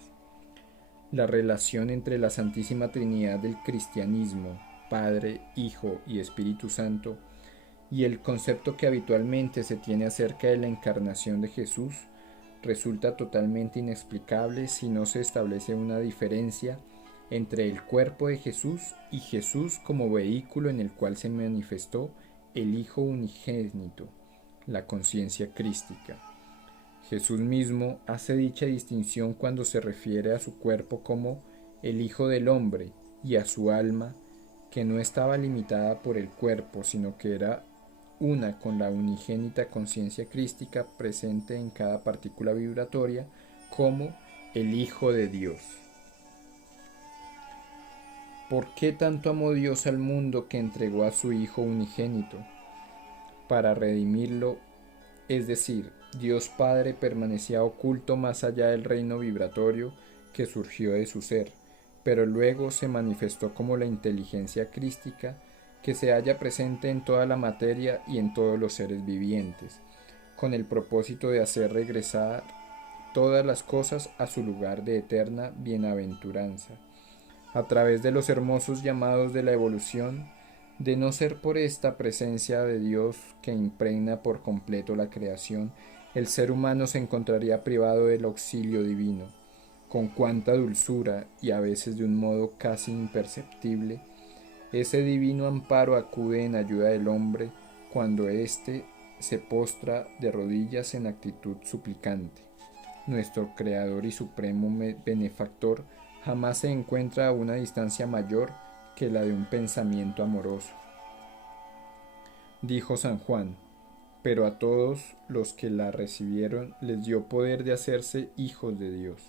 La relación entre la Santísima Trinidad del cristianismo, Padre, Hijo y Espíritu Santo, y el concepto que habitualmente se tiene acerca de la encarnación de Jesús resulta totalmente inexplicable si no se establece una diferencia entre el cuerpo de Jesús y Jesús como vehículo en el cual se manifestó el Hijo unigénito, la conciencia crística. Jesús mismo hace dicha distinción cuando se refiere a su cuerpo como el Hijo del Hombre y a su alma, que no estaba limitada por el cuerpo, sino que era una con la unigénita conciencia crística presente en cada partícula vibratoria, como el Hijo de Dios. ¿Por qué tanto amó Dios al mundo que entregó a su Hijo unigénito? Para redimirlo, es decir, Dios Padre permanecía oculto más allá del reino vibratorio que surgió de su ser, pero luego se manifestó como la inteligencia crística que se halla presente en toda la materia y en todos los seres vivientes, con el propósito de hacer regresar todas las cosas a su lugar de eterna bienaventuranza, a través de los hermosos llamados de la evolución. De no ser por esta presencia de Dios que impregna por completo la creación, el ser humano se encontraría privado del auxilio divino. Con cuánta dulzura, y a veces de un modo casi imperceptible, ese divino amparo acude en ayuda del hombre cuando éste se postra de rodillas en actitud suplicante. Nuestro Creador y Supremo Benefactor jamás se encuentra a una distancia mayor que la de un pensamiento amoroso. Dijo San Juan: pero a todos los que la recibieron les dio poder de hacerse hijos de Dios.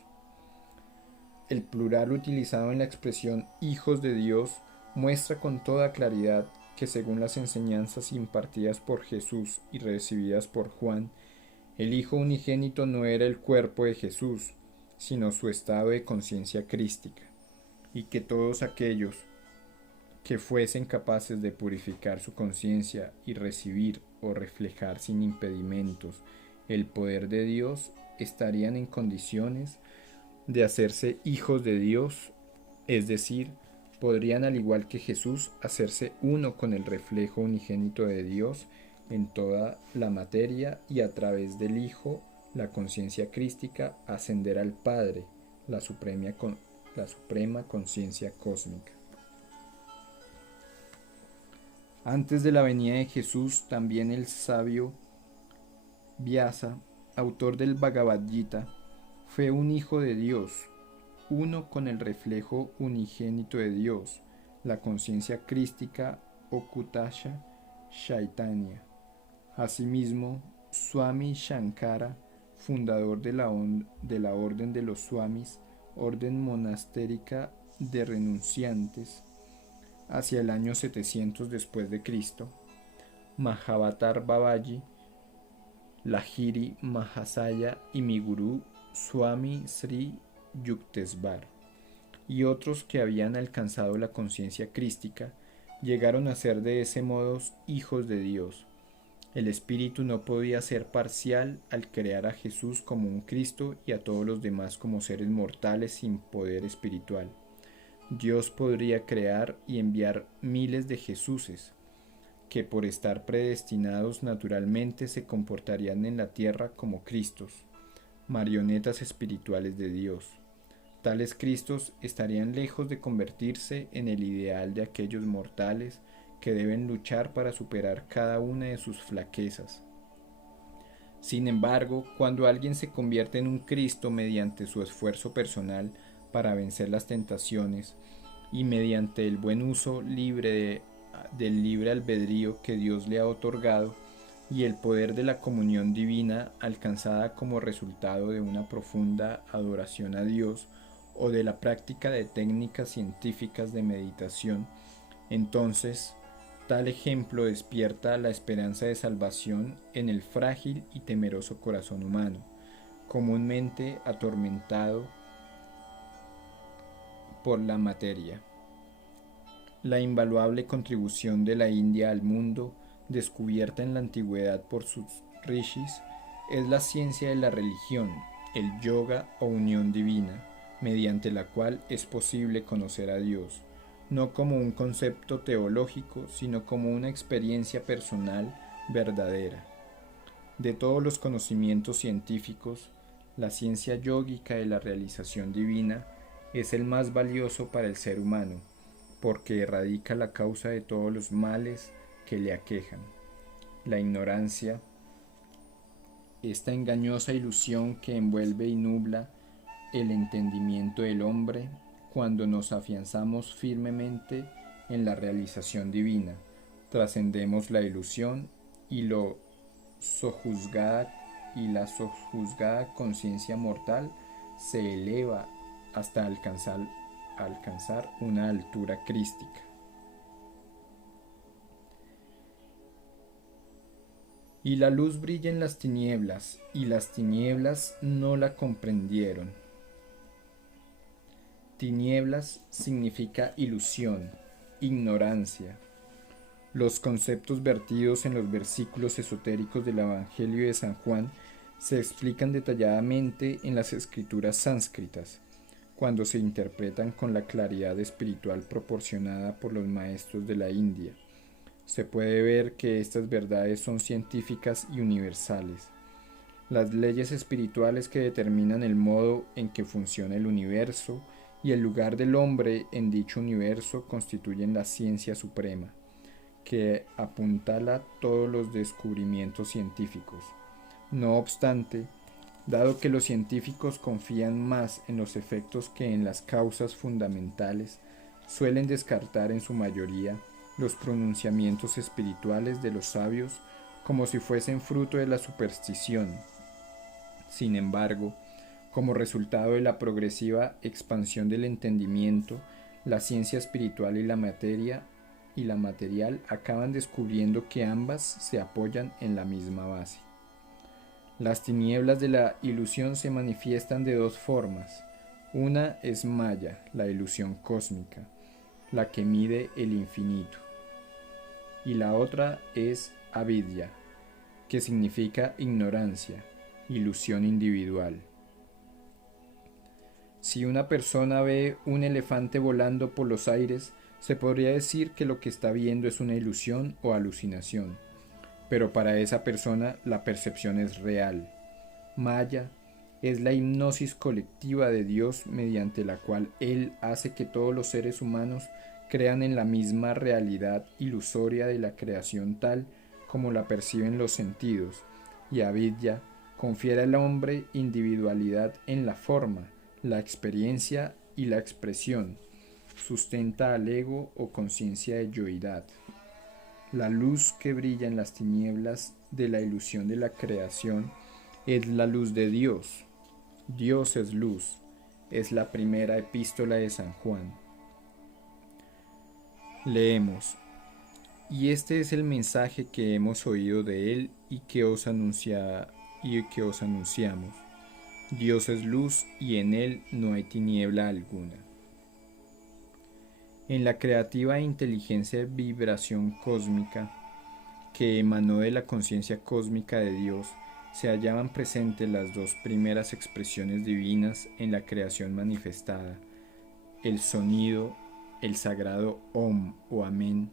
El plural utilizado en la expresión hijos de Dios muestra con toda claridad que, según las enseñanzas impartidas por Jesús y recibidas por Juan, el Hijo unigénito no era el cuerpo de Jesús, sino su estado de conciencia crística, y que todos aquellos que fuesen capaces de purificar su conciencia y recibir o reflejar sin impedimentos el poder de Dios estarían en condiciones de hacerse hijos de Dios, es decir, podrían, al igual que Jesús, hacerse uno con el reflejo unigénito de Dios en toda la materia y a través del Hijo, la conciencia crística, ascender al Padre, la suprema conciencia cósmica. Antes de la venida de Jesús, también el sabio Vyasa, autor del Bhagavad Gita, fue un hijo de Dios, uno con el reflejo unigénito de Dios, la conciencia crística Okutesha Chaitanya. Asimismo, Swami Shankara, fundador de la Orden de los Swamis, orden monastérica de renunciantes, hacia el año 700 después de Cristo, Mahavatar Babaji, Lahiri Mahasaya y mi gurú Swami Sri Yuktesvar, y otros que habían alcanzado la conciencia crística, llegaron a ser de ese modo hijos de Dios. El Espíritu no podía ser parcial al crear a Jesús como un Cristo y a todos los demás como seres mortales sin poder espiritual. Dios podría crear y enviar miles de Jesuses, que por estar predestinados naturalmente se comportarían en la tierra como Cristos, marionetas espirituales de Dios. Tales Cristos estarían lejos de convertirse en el ideal de aquellos mortales que deben luchar para superar cada una de sus flaquezas. Sin embargo, cuando alguien se convierte en un Cristo mediante su esfuerzo personal para vencer las tentaciones y mediante el buen uso del libre albedrío que Dios le ha otorgado y el poder de la comunión divina alcanzada como resultado de una profunda adoración a Dios o de la práctica de técnicas científicas de meditación, entonces tal ejemplo despierta la esperanza de salvación en el frágil y temeroso corazón humano, comúnmente atormentado por la materia. La invaluable contribución de la India al mundo, descubierta en la antigüedad por sus rishis, es la ciencia de la religión, el yoga o unión divina, mediante la cual es posible conocer a Dios, no como un concepto teológico, sino como una experiencia personal verdadera. De todos los conocimientos científicos, la ciencia yógica de la realización divina es el más valioso para el ser humano, porque erradica la causa de todos los males que le aquejan, la ignorancia, esta engañosa ilusión que envuelve y nubla el entendimiento del hombre. Cuando nos afianzamos firmemente en la realización divina, trascendemos la ilusión y la sojuzgada conciencia mortal se eleva hasta alcanzar una altura crística. Y la luz brilla en las tinieblas, y las tinieblas no la comprendieron. Tinieblas significa ilusión, ignorancia. Los conceptos vertidos en los versículos esotéricos del Evangelio de San Juan se explican detalladamente en las escrituras sánscritas, cuando se interpretan con la claridad espiritual proporcionada por los maestros de la India. Se puede ver que estas verdades son científicas y universales. Las leyes espirituales que determinan el modo en que funciona el universo y el lugar del hombre en dicho universo constituyen la ciencia suprema, que apuntala todos los descubrimientos científicos. No obstante, dado que los científicos confían más en los efectos que en las causas fundamentales, suelen descartar en su mayoría los pronunciamientos espirituales de los sabios como si fuesen fruto de la superstición. Sin embargo, como resultado de la progresiva expansión del entendimiento, la ciencia espiritual y la material acaban descubriendo que ambas se apoyan en la misma base. Las tinieblas de la ilusión se manifiestan de dos formas. Una es Maya, la ilusión cósmica, la que mide el infinito. Y la otra es Avidya, que significa ignorancia, ilusión individual. Si una persona ve un elefante volando por los aires, se podría decir que lo que está viendo es una ilusión o alucinación, pero para esa persona la percepción es real. Maya es la hipnosis colectiva de Dios mediante la cual Él hace que todos los seres humanos crean en la misma realidad ilusoria de la creación tal como la perciben los sentidos, y Avidya confiere al hombre individualidad en la forma, la experiencia y la expresión, sustenta al ego o conciencia de yoidad. La luz que brilla en las tinieblas de la ilusión de la creación es la luz de Dios. Dios es luz. Es la primera epístola de San Juan. Leemos. Y este es el mensaje que hemos oído de él y que os anunciamos. Dios es luz y en él no hay tiniebla alguna. En la creativa inteligencia de vibración cósmica que emanó de la conciencia cósmica de Dios, se hallaban presentes las dos primeras expresiones divinas en la creación manifestada, el sonido, el sagrado Om o Amén,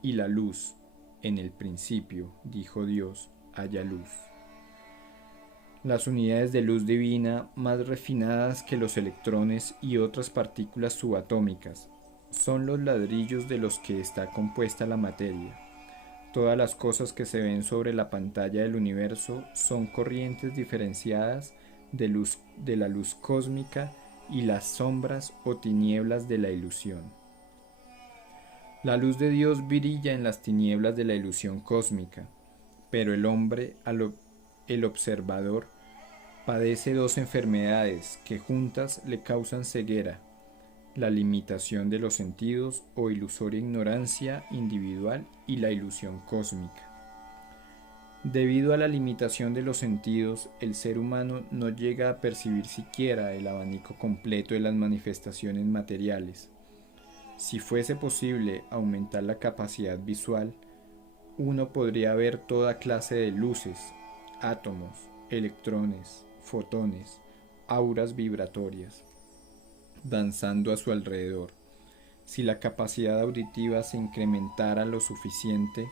y la luz. En el principio, dijo Dios, haya luz. Las unidades de luz divina, más refinadas que los electrones y otras partículas subatómicas, son los ladrillos de los que está compuesta la materia. Todas las cosas que se ven sobre la pantalla del universo son corrientes diferenciadas de la luz cósmica y las sombras o tinieblas de la ilusión. La luz de Dios brilla en las tinieblas de la ilusión cósmica, pero el hombre, el observador, padece dos enfermedades que juntas le causan ceguera: la limitación de los sentidos o ilusoria ignorancia individual y la ilusión cósmica. Debido a la limitación de los sentidos, el ser humano no llega a percibir siquiera el abanico completo de las manifestaciones materiales. Si fuese posible aumentar la capacidad visual, uno podría ver toda clase de luces, átomos, electrones, fotones, auras vibratorias, danzando a su alrededor. Si la capacidad auditiva se incrementara lo suficiente,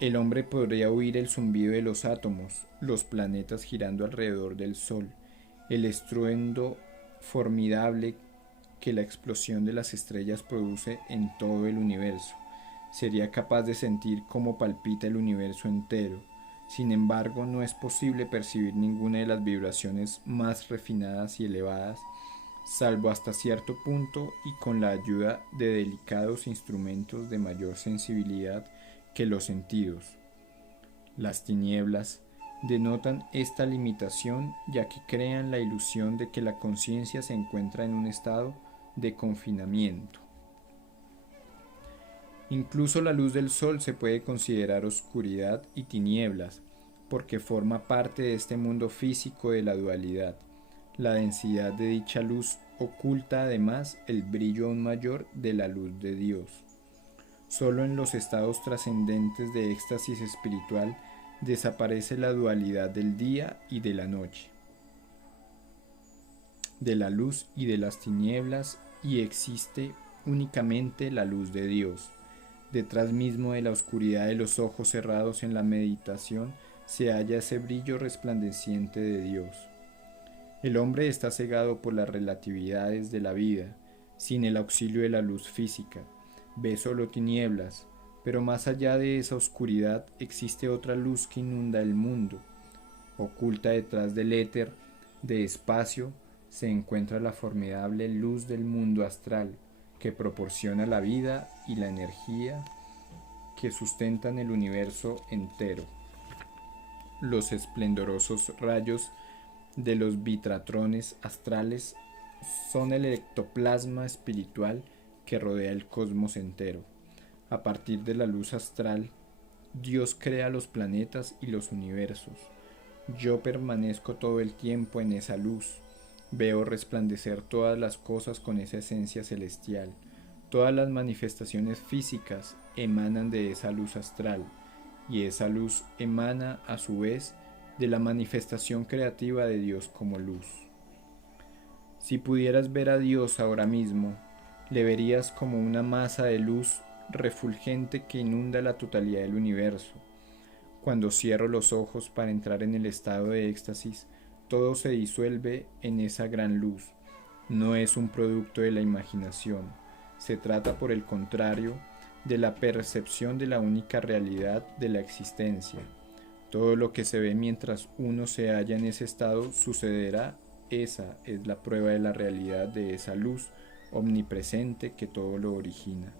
el hombre podría oír el zumbido de los átomos, los planetas girando alrededor del Sol, el estruendo formidable que la explosión de las estrellas produce en todo el universo. Sería capaz de sentir cómo palpita el universo entero. Sin embargo, no es posible percibir ninguna de las vibraciones más refinadas y elevadas, salvo hasta cierto punto y con la ayuda de delicados instrumentos de mayor sensibilidad que los sentidos. Las tinieblas denotan esta limitación, ya que crean la ilusión de que la conciencia se encuentra en un estado de confinamiento. Incluso la luz del sol se puede considerar oscuridad y tinieblas, porque forma parte de este mundo físico de la dualidad. La densidad de dicha luz oculta además el brillo aún mayor de la luz de Dios. Solo en los estados trascendentes de éxtasis espiritual desaparece la dualidad del día y de la noche, de la luz y de las tinieblas, y existe únicamente la luz de Dios. Detrás mismo de la oscuridad de los ojos cerrados en la meditación se halla ese brillo resplandeciente de Dios. El hombre está cegado por las relatividades de la vida, sin el auxilio de la luz física. Ve solo tinieblas, pero más allá de esa oscuridad existe otra luz que inunda el mundo. Oculta detrás del éter de espacio se encuentra la formidable luz del mundo astral, que proporciona la vida y la energía que sustentan el universo entero. Los esplendorosos rayos de los vitratrones astrales son el ectoplasma espiritual que rodea el cosmos entero. A partir de la luz astral, Dios crea los planetas y los universos. Yo permanezco todo el tiempo en esa luz. Veo resplandecer todas las cosas con esa esencia celestial. Todas las manifestaciones físicas emanan de esa luz astral, y esa luz emana a su vez de la manifestación creativa de Dios como luz. Si pudieras ver a Dios ahora mismo, le verías como una masa de luz refulgente que inunda la totalidad del universo. Cuando cierro los ojos para entrar en el estado de éxtasis, todo se disuelve en esa gran luz. No es un producto de la imaginación. Se trata, por el contrario, de la percepción de la única realidad de la existencia. Todo lo que se ve mientras uno se halla en ese estado sucederá. Esa es la prueba de la realidad de esa luz omnipresente que todo lo origina.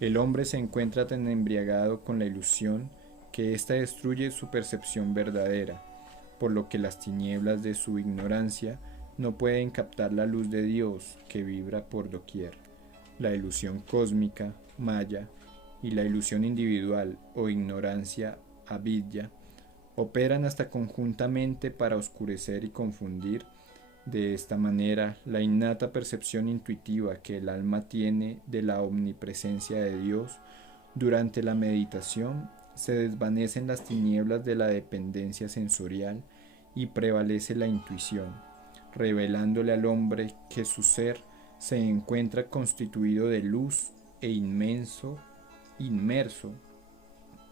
El hombre se encuentra tan embriagado con la ilusión que ésta destruye su percepción verdadera, por lo que las tinieblas de su ignorancia no pueden captar la luz de Dios que vibra por doquier. La ilusión cósmica, maya, y la ilusión individual o ignorancia, avidya, operan hasta conjuntamente para oscurecer y confundir. De esta manera, la innata percepción intuitiva que el alma tiene de la omnipresencia de Dios durante la meditación se desvanece en las tinieblas de la dependencia sensorial y prevalece la intuición, revelándole al hombre que su ser se encuentra constituido de luz e inmerso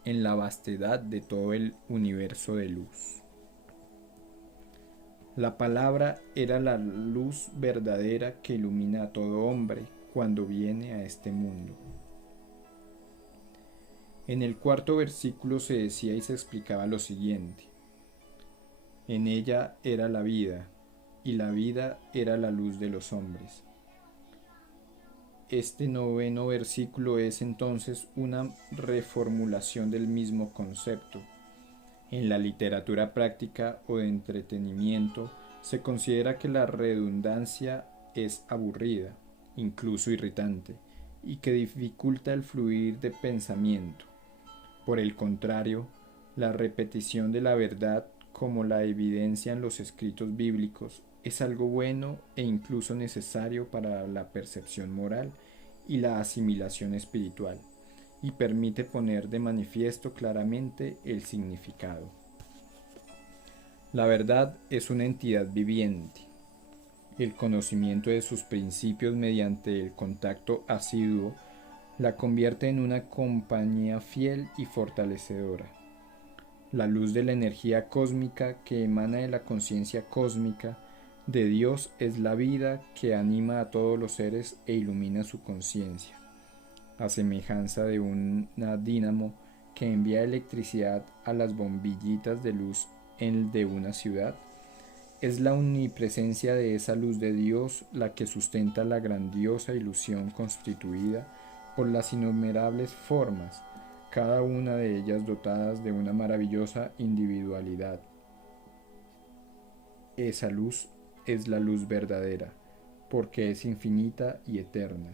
en la vastedad de todo el universo de luz. La palabra era la luz verdadera que ilumina a todo hombre cuando viene a este mundo. En el cuarto versículo se decía y se explicaba lo siguiente: en ella era la vida, y la vida era la luz de los hombres. Este noveno versículo es entonces una reformulación del mismo concepto. En la literatura práctica o de entretenimiento se considera que la redundancia es aburrida, incluso irritante, y que dificulta el fluir de pensamiento. Por el contrario, la repetición de la verdad, como la evidencian los escritos bíblicos, es algo bueno e incluso necesario para la percepción moral y la asimilación espiritual, y permite poner de manifiesto claramente el significado. La verdad es una entidad viviente. El conocimiento de sus principios mediante el contacto asiduo la convierte en una compañía fiel y fortalecedora. La luz de la energía cósmica que emana de la conciencia cósmica de Dios es la vida que anima a todos los seres e ilumina su conciencia. A semejanza de una dínamo que envía electricidad a las bombillitas de luz de una ciudad, es la omnipresencia de esa luz de Dios la que sustenta la grandiosa ilusión constituida por las innumerables formas, cada una de ellas dotadas de una maravillosa individualidad. Esa luz es la luz verdadera, porque es infinita y eterna,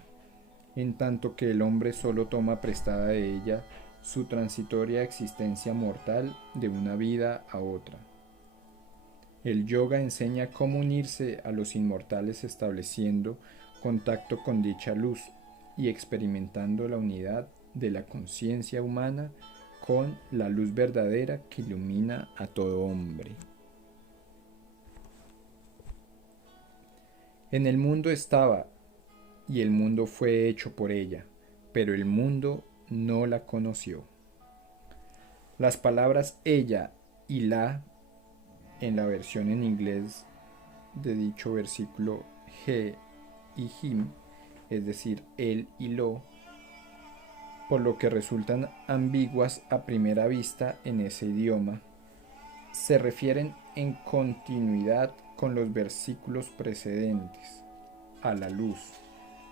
en tanto que el hombre solo toma prestada de ella su transitoria existencia mortal de una vida a otra. El yoga enseña cómo unirse a los inmortales estableciendo contacto con dicha luz y experimentando la unidad de la conciencia humana con la luz verdadera que ilumina a todo hombre. En el mundo estaba, y el mundo fue hecho por ella, pero el mundo no la conoció. Las palabras ella y la, en la versión en inglés de dicho versículo, he y him, es decir, él y lo, por lo que resultan ambiguas a primera vista en ese idioma, se refieren en continuidad con los versículos precedentes, a la luz,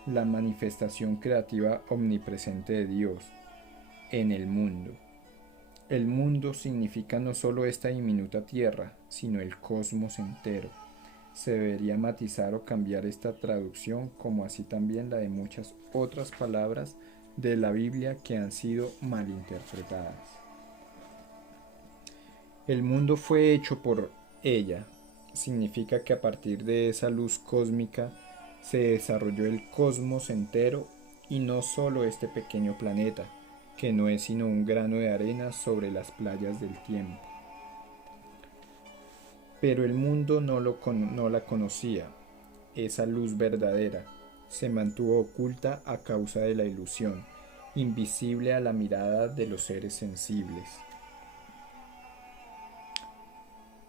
la manifestación creativa omnipresente de Dios, en el mundo. El mundo significa no solo esta diminuta tierra, sino el cosmos entero. Se debería matizar o cambiar esta traducción, como así también la de muchas otras palabras de la Biblia que han sido malinterpretadas. El mundo fue hecho por ella. Significa que a partir de esa luz cósmica se desarrolló el cosmos entero y no solo este pequeño planeta, que no es sino un grano de arena sobre las playas del tiempo. Pero el mundo no la conocía. Esa luz verdadera se mantuvo oculta a causa de la ilusión, invisible a la mirada de los seres sensibles.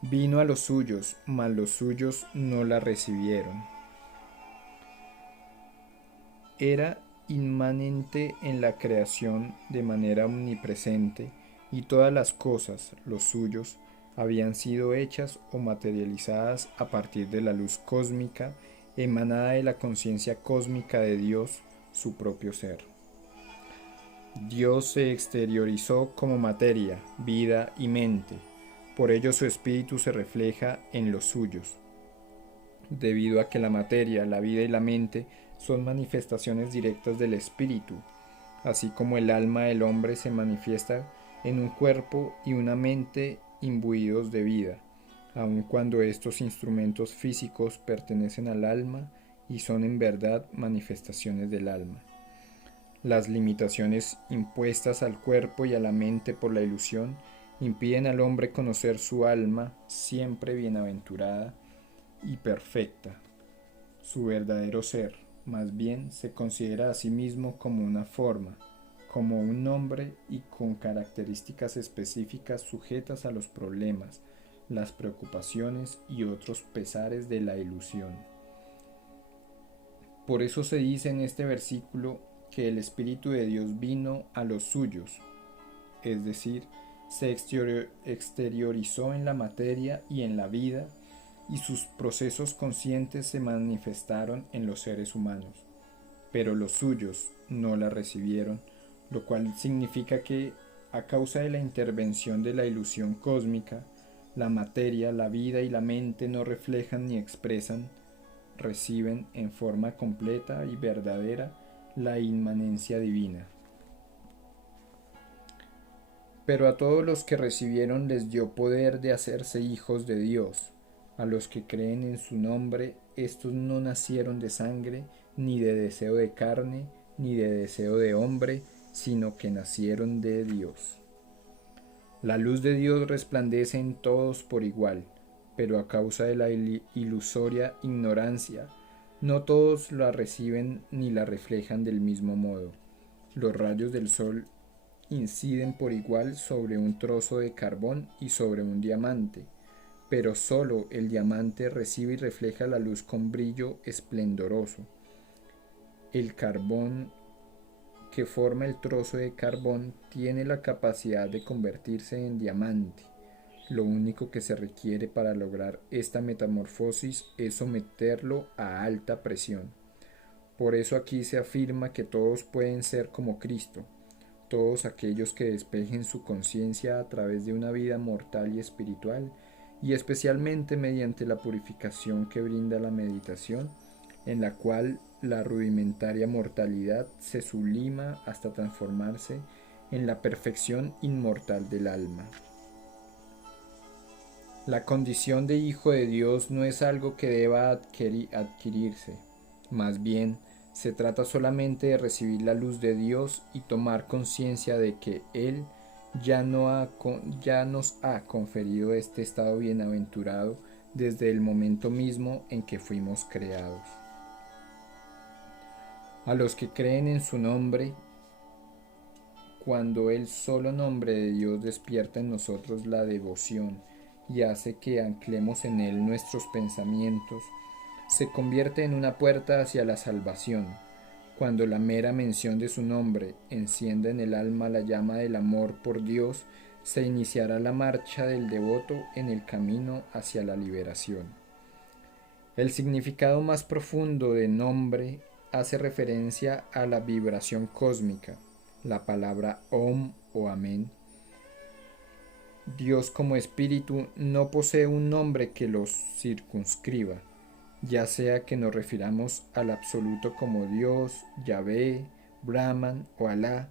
Vino a los suyos, mas los suyos no la recibieron. Era inmanente en la creación de manera omnipresente, y todas las cosas, los suyos, habían sido hechas o materializadas a partir de la luz cósmica emanada de la conciencia cósmica de Dios, su propio ser. Dios se exteriorizó como materia, vida y mente. Por ello su espíritu se refleja en los suyos. Debido a que la materia, la vida y la mente son manifestaciones directas del espíritu, así como el alma del hombre se manifiesta en un cuerpo y una mente imbuidos de vida, aun cuando estos instrumentos físicos pertenecen al alma y son en verdad manifestaciones del alma. Las limitaciones impuestas al cuerpo y a la mente por la ilusión impiden al hombre conocer su alma, siempre bienaventurada y perfecta, su verdadero ser. Más bien se considera a sí mismo como una forma, como un nombre y con características específicas sujetas a los problemas, las preocupaciones y otros pesares de la ilusión. Por eso se dice en este versículo que el Espíritu de Dios vino a los suyos, es decir, se exteriorizó en la materia y en la vida, y sus procesos conscientes se manifestaron en los seres humanos, pero los suyos no la recibieron, lo cual significa que, a causa de la intervención de la ilusión cósmica, la materia, la vida y la mente no reflejan ni expresan, reciben en forma completa y verdadera la inmanencia divina. Pero a todos los que recibieron les dio poder de hacerse hijos de Dios. A los que creen en su nombre, estos no nacieron de sangre, ni de deseo de carne, ni de deseo de hombre, sino que nacieron de Dios. La luz de Dios resplandece en todos por igual, pero a causa de la ilusoria ignorancia, no todos la reciben ni la reflejan del mismo modo. Los rayos del sol inciden por igual sobre un trozo de carbón y sobre un diamante, pero solo el diamante recibe y refleja la luz con brillo esplendoroso. El carbón que forma el trozo de carbón tiene la capacidad de convertirse en diamante. Lo único que se requiere para lograr esta metamorfosis es someterlo a alta presión. Por eso aquí se afirma que todos pueden ser como Cristo, todos aquellos que despejen su conciencia a través de una vida mortal y espiritual, y especialmente mediante la purificación que brinda la meditación, en la cual la rudimentaria mortalidad se sublima hasta transformarse en la perfección inmortal del alma. La condición de hijo de Dios no es algo que deba adquirirse, más bien se trata solamente de recibir la luz de Dios y tomar conciencia de que Él ya nos ha conferido este estado bienaventurado desde el momento mismo en que fuimos creados. A los que creen en su nombre, cuando el solo nombre de Dios despierta en nosotros la devoción y hace que anclemos en Él nuestros pensamientos, se convierte en una puerta hacia la salvación. Cuando la mera mención de su nombre encienda en el alma la llama del amor por Dios, se iniciará la marcha del devoto en el camino hacia la liberación. El significado más profundo de nombre hace referencia a la vibración cósmica, la palabra Om o Amén. Dios como espíritu no posee un nombre que los circunscriba, ya sea que nos refiramos al absoluto como Dios, Yahvé, Brahman o Alá.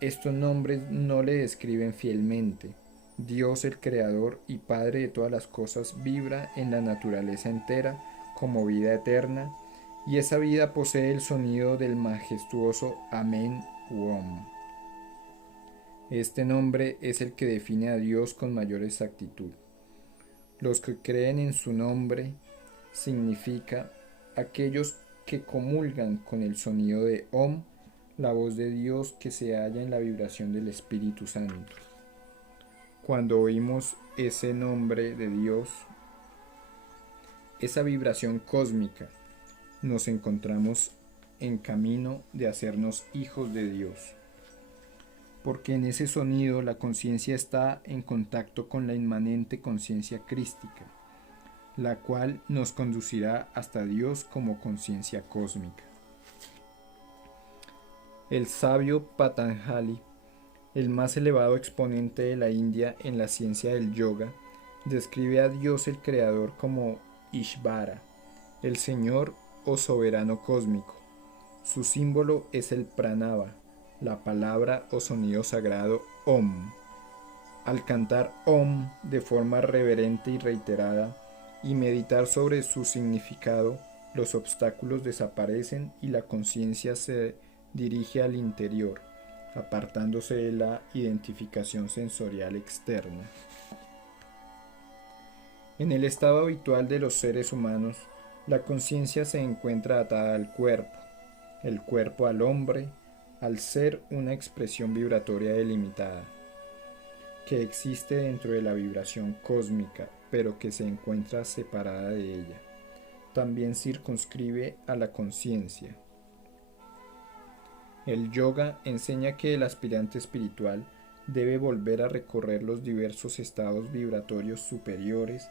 Estos nombres no le describen fielmente. Dios, el creador y padre de todas las cosas, vibra en la naturaleza entera como vida eterna, y esa vida posee el sonido del majestuoso Amén u Om. Este nombre es el que define a Dios con mayor exactitud. Los que creen en su nombre significa aquellos que comulgan con el sonido de Om, la voz de Dios que se halla en la vibración del Espíritu Santo. Cuando oímos ese nombre de Dios, esa vibración cósmica, nos encontramos en camino de hacernos hijos de Dios. Porque en ese sonido la conciencia está en contacto con la inmanente conciencia crística, la cual nos conducirá hasta Dios como conciencia cósmica. El sabio Patanjali, el más elevado exponente de la India en la ciencia del yoga, describe a Dios el Creador como Ishvara, el Señor o soberano cósmico. Su símbolo es el pranava, la palabra o sonido sagrado Om. Al cantar Om de forma reverente y reiterada y meditar sobre su significado, los obstáculos desaparecen y la conciencia se dirige al interior, apartándose de la identificación sensorial externa. En el estado habitual de los seres humanos, la conciencia se encuentra atada al cuerpo, el cuerpo al hombre, al ser una expresión vibratoria delimitada, que existe dentro de la vibración cósmica, pero que se encuentra separada de ella. También circunscribe a la conciencia. El yoga enseña que el aspirante espiritual debe volver a recorrer los diversos estados vibratorios superiores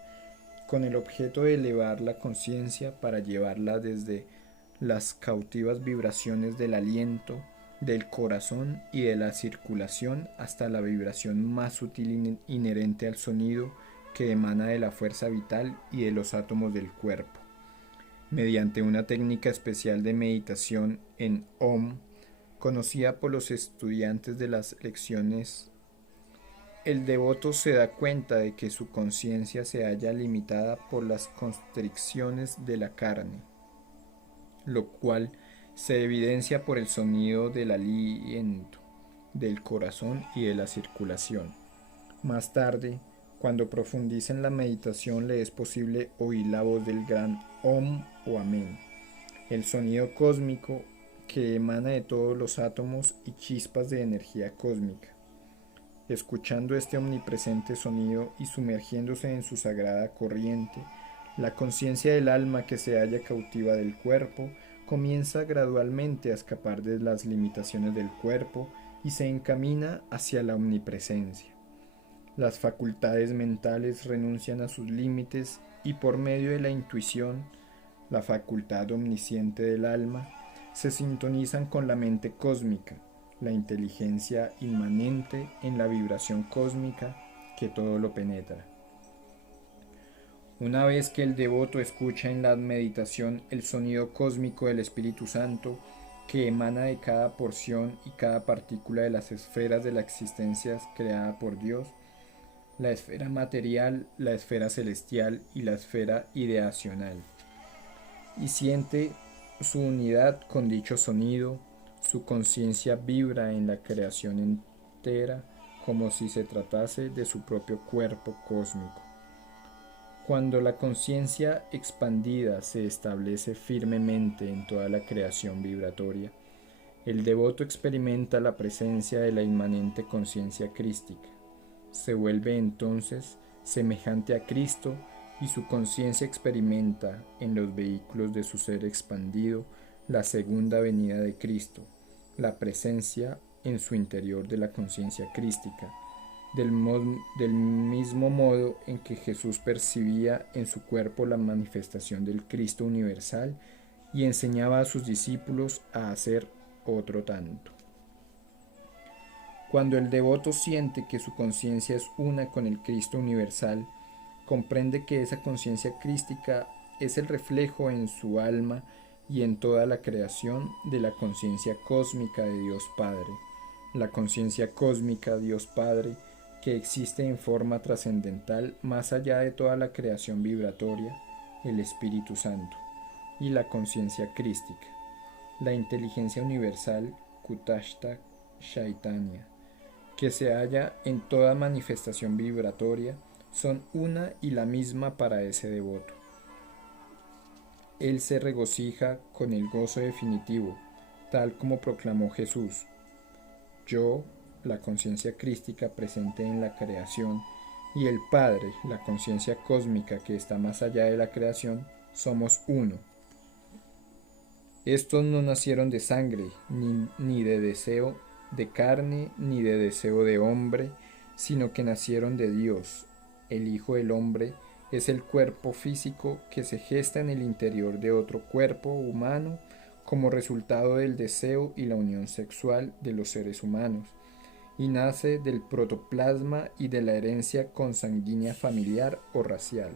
con el objeto de elevar la conciencia para llevarla desde las cautivas vibraciones del aliento, del corazón y de la circulación hasta la vibración más sutil inherente al sonido que emana de la fuerza vital y de los átomos del cuerpo. Mediante una técnica especial de meditación en Om, conocida por los estudiantes de las lecciones, el devoto se da cuenta de que su conciencia se halla limitada por las constricciones de la carne, lo cual se evidencia por el sonido del aliento, del corazón y de la circulación. Más tarde, cuando profundiza en la meditación, le es posible oír la voz del gran Om o Amén, el sonido cósmico que emana de todos los átomos y chispas de energía cósmica. Escuchando este omnipresente sonido y sumergiéndose en su sagrada corriente, la conciencia del alma que se halla cautiva del cuerpo comienza gradualmente a escapar de las limitaciones del cuerpo y se encamina hacia la omnipresencia. Las facultades mentales renuncian a sus límites y por medio de la intuición, la facultad omnisciente del alma, se sintonizan con la mente cósmica, la inteligencia inmanente en la vibración cósmica que todo lo penetra. Una vez que el devoto escucha en la meditación el sonido cósmico del Espíritu Santo que emana de cada porción y cada partícula de las esferas de la existencia creada por Dios, la esfera material, la esfera celestial y la esfera ideacional, y siente su unidad con dicho sonido, su conciencia vibra en la creación entera como si se tratase de su propio cuerpo cósmico. Cuando la conciencia expandida se establece firmemente en toda la creación vibratoria, el devoto experimenta la presencia de la inmanente conciencia crística. Se vuelve entonces semejante a Cristo y su conciencia experimenta en los vehículos de su ser expandido la segunda venida de Cristo, la presencia en su interior de la conciencia crística, del mismo modo en que Jesús percibía en su cuerpo la manifestación del Cristo universal y enseñaba a sus discípulos a hacer otro tanto. Cuando el devoto siente que su conciencia es una con el Cristo universal, comprende que esa conciencia crística es el reflejo en su alma y en toda la creación de la conciencia cósmica de Dios Padre, la conciencia cósmica Dios Padre que existe en forma trascendental más allá de toda la creación vibratoria, el Espíritu Santo, y la conciencia crística, la inteligencia universal Kutashta Chaitanya, que se halla en toda manifestación vibratoria, son una y la misma para ese devoto. Él se regocija con el gozo definitivo, tal como proclamó Jesús: yo, la conciencia crística presente en la creación, y el Padre, la conciencia cósmica que está más allá de la creación, somos uno. Estos no nacieron de sangre, ni de deseo de carne, ni de deseo de hombre, sino que nacieron de Dios. El Hijo del Hombre es el cuerpo físico que se gesta en el interior de otro cuerpo humano como resultado del deseo y la unión sexual de los seres humanos, y nace del protoplasma y de la herencia consanguínea familiar o racial.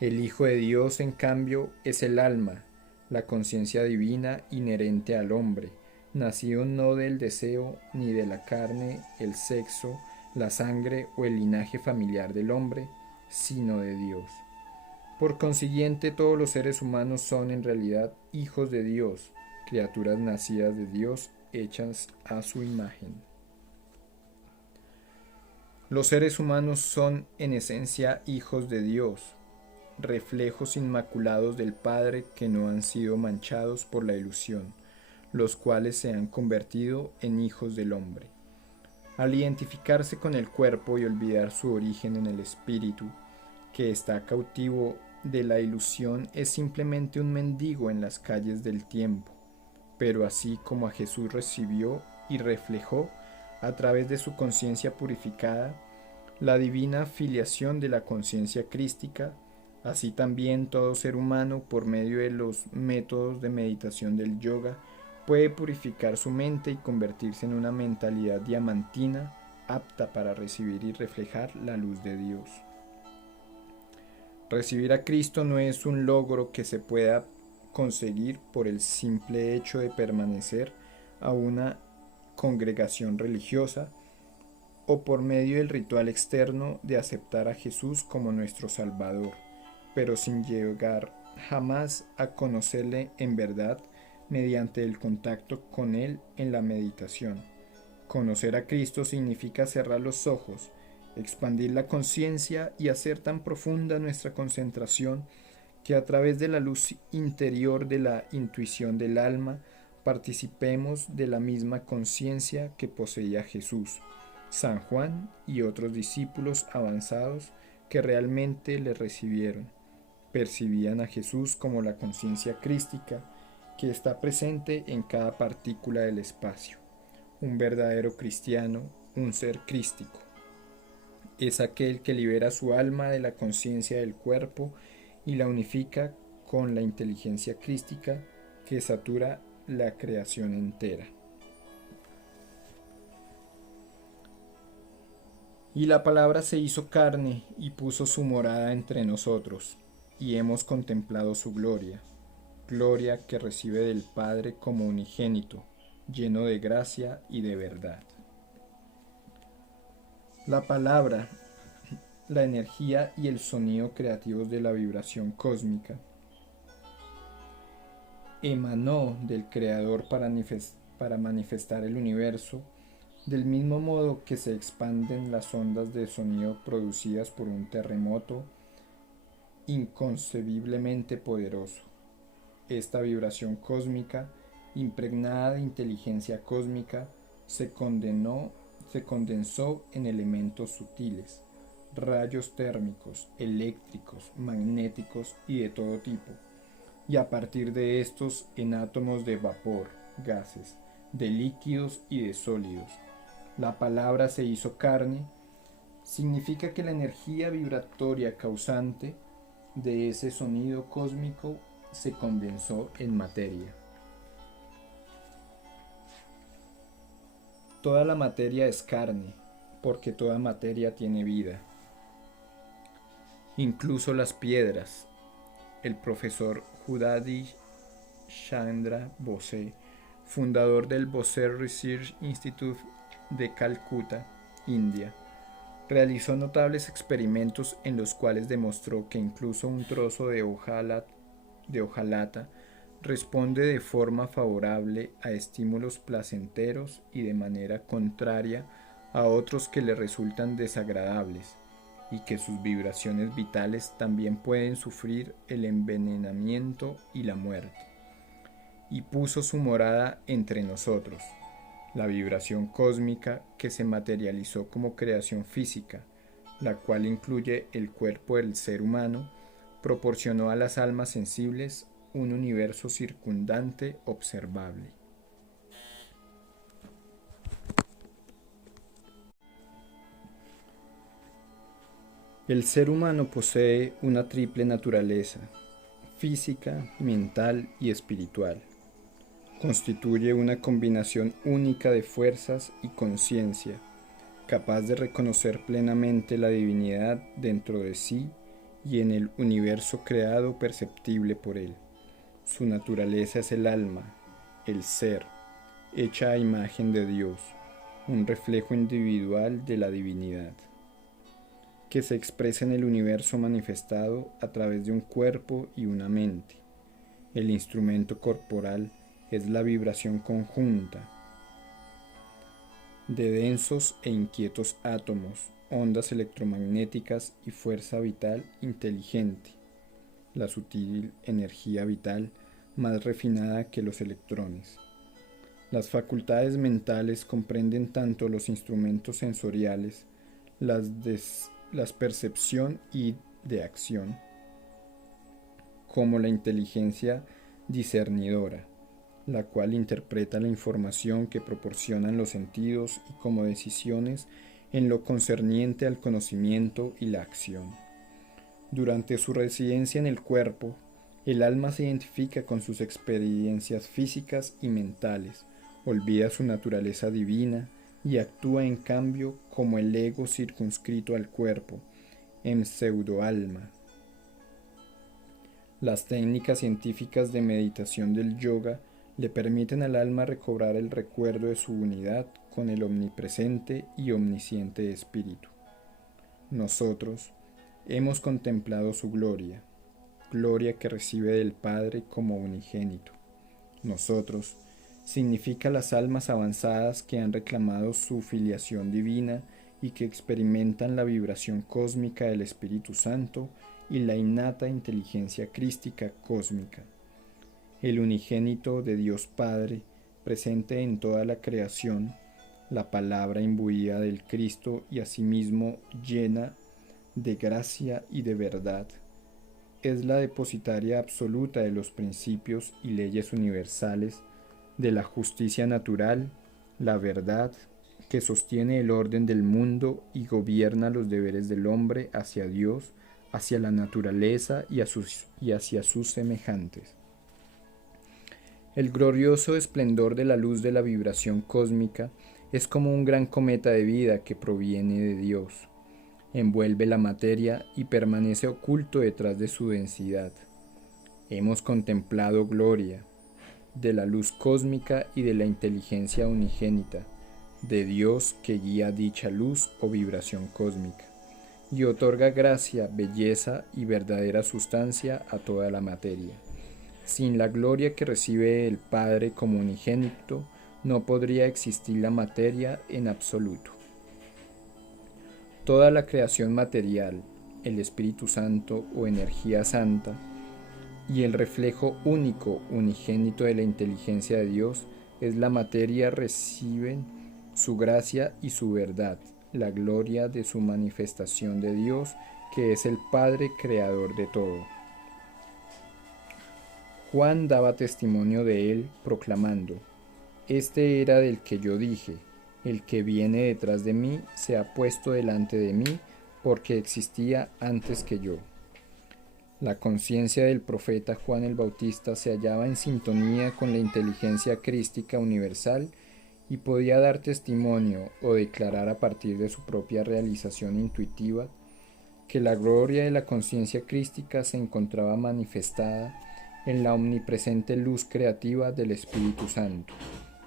El Hijo de Dios, en cambio, es el alma, la conciencia divina inherente al hombre, nacido no del deseo ni de la carne, el sexo, la sangre o el linaje familiar del hombre, sino de Dios. Por consiguiente, todos los seres humanos son en realidad hijos de Dios, criaturas nacidas de Dios, hechas a su imagen. Los seres humanos son en esencia hijos de Dios, reflejos inmaculados del Padre que no han sido manchados por la ilusión, los cuales se han convertido en hijos del hombre. Al identificarse con el cuerpo y olvidar su origen en el espíritu, que está cautivo de la ilusión, es simplemente un mendigo en las calles del tiempo, pero así como a Jesús recibió y reflejó a través de su conciencia purificada la divina filiación de la conciencia crística, así también todo ser humano, por medio de los métodos de meditación del yoga, puede purificar su mente y convertirse en una mentalidad diamantina apta para recibir y reflejar la luz de Dios. Recibir a Cristo no es un logro que se pueda conseguir por el simple hecho de permanecer a una congregación religiosa o por medio del ritual externo de aceptar a Jesús como nuestro Salvador, pero sin llegar jamás a conocerle en verdad mediante el contacto con Él en la meditación. Conocer a Cristo significa cerrar los ojos, expandir la conciencia y hacer tan profunda nuestra concentración que a través de la luz interior de la intuición del alma participemos de la misma conciencia que poseía Jesús, San Juan y otros discípulos avanzados que realmente le recibieron. Percibían a Jesús como la conciencia crística que está presente en cada partícula del espacio. Un verdadero cristiano, un ser crístico, es aquel que libera su alma de la conciencia del cuerpo y la unifica con la inteligencia crística que satura la creación entera. Y la palabra se hizo carne y puso su morada entre nosotros, y hemos contemplado su gloria, gloria que recibe del Padre como unigénito, lleno de gracia y de verdad. La palabra, la energía y el sonido creativos de la vibración cósmica, emanó del Creador para manifestar el universo, del mismo modo que se expanden las ondas de sonido producidas por un terremoto inconcebiblemente poderoso. Esta vibración cósmica, impregnada de inteligencia cósmica, se condensó en elementos sutiles, rayos térmicos, eléctricos, magnéticos y de todo tipo, y a partir de estos en átomos de vapor, gases, de líquidos y de sólidos. La palabra se hizo carne significa que la energía vibratoria causante de ese sonido cósmico se condensó en materia. Toda la materia es carne, porque toda materia tiene vida. Incluso las piedras. El profesor Judadi Chandra Bose, fundador del Bose Research Institute de Calcuta, India, realizó notables experimentos en los cuales demostró que incluso un trozo de hojalata responde de forma favorable a estímulos placenteros y de manera contraria a otros que le resultan desagradables, y que sus vibraciones vitales también pueden sufrir el envenenamiento y la muerte. Y puso su morada entre nosotros, la vibración cósmica que se materializó como creación física, la cual incluye el cuerpo del ser humano, proporcionó a las almas sensibles un universo circundante observable. El ser humano posee una triple naturaleza, física, mental y espiritual. Constituye una combinación única de fuerzas y conciencia, capaz de reconocer plenamente la divinidad dentro de sí y en el universo creado perceptible por él. Su naturaleza es el alma, el ser, hecha a imagen de Dios, un reflejo individual de la divinidad, que se expresa en el universo manifestado a través de un cuerpo y una mente. El instrumento corporal es la vibración conjunta de densos e inquietos átomos, ondas electromagnéticas y fuerza vital inteligente, la sutil energía vital más refinada que los electrones. Las facultades mentales comprenden tanto los instrumentos sensoriales, las percepción y de acción, como la inteligencia discernidora, la cual interpreta la información que proporcionan los sentidos y como decisiones en lo concerniente al conocimiento y la acción. Durante su residencia en el cuerpo, el alma se identifica con sus experiencias físicas y mentales, olvida su naturaleza divina y actúa en cambio como el ego circunscrito al cuerpo, en pseudoalma. Las técnicas científicas de meditación del yoga le permiten al alma recobrar el recuerdo de su unidad con el omnipresente y omnisciente espíritu. Nosotros hemos contemplado su gloria, gloria que recibe del Padre como unigénito. Nosotros significa las almas avanzadas que han reclamado su filiación divina y que experimentan la vibración cósmica del Espíritu Santo y la innata inteligencia crística cósmica. El unigénito de Dios Padre, presente en toda la creación, la palabra imbuida del Cristo y asimismo llena de gracia y de verdad, es la depositaria absoluta de los principios y leyes universales, de la justicia natural, la verdad, que sostiene el orden del mundo y gobierna los deberes del hombre hacia Dios, hacia la naturaleza y hacia sus semejantes. El glorioso esplendor de la luz de la vibración cósmica es como un gran cometa de vida que proviene de Dios. Envuelve la materia y permanece oculto detrás de su densidad. Hemos contemplado gloria de la luz cósmica y de la inteligencia unigénita, de Dios que guía dicha luz o vibración cósmica, y otorga gracia, belleza y verdadera sustancia a toda la materia. Sin la gloria que recibe el Padre como unigénito, no podría existir la materia en absoluto. Toda la creación material, el Espíritu Santo o energía santa, y el reflejo único, unigénito de la inteligencia de Dios, es la materia, reciben su gracia y su verdad, la gloria de su manifestación de Dios, que es el Padre creador de todo. Juan daba testimonio de él, proclamando: Este era del que yo dije, el que viene detrás de mí se ha puesto delante de mí, porque existía antes que yo. La conciencia del profeta Juan el Bautista se hallaba en sintonía con la inteligencia crística universal y podía dar testimonio o declarar a partir de su propia realización intuitiva que la gloria de la conciencia crística se encontraba manifestada en la omnipresente luz creativa del Espíritu Santo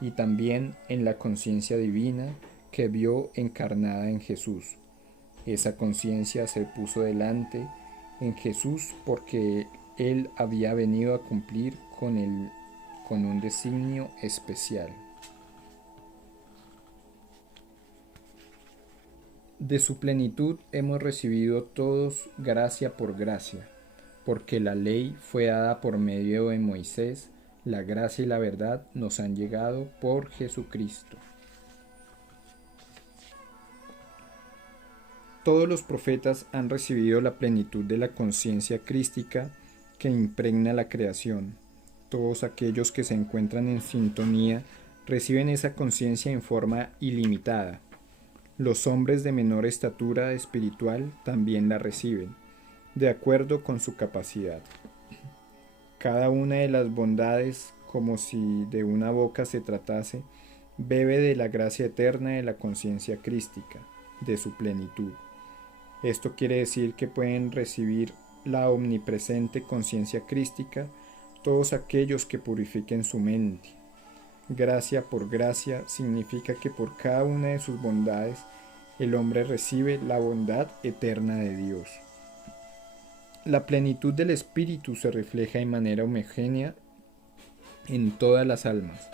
y también en la conciencia divina que vio encarnada en Jesús. Esa conciencia se puso delante en Jesús porque Él había venido a cumplir con un designio especial. De su plenitud hemos recibido todos gracia por gracia, porque la ley fue dada por medio de Moisés, la gracia y la verdad nos han llegado por Jesucristo. Todos los profetas han recibido la plenitud de la conciencia crística que impregna la creación. Todos aquellos que se encuentran en sintonía reciben esa conciencia en forma ilimitada. Los hombres de menor estatura espiritual también la reciben, de acuerdo con su capacidad. Cada una de las bondades como si de una boca se tratase, bebe de la gracia eterna de la conciencia crística, de su plenitud. Esto quiere decir que pueden recibir la omnipresente conciencia crística todos aquellos que purifiquen su mente. Gracia por gracia significa que por cada una de sus bondades el hombre recibe la bondad eterna de Dios. La plenitud del Espíritu se refleja de manera homogénea en todas las almas,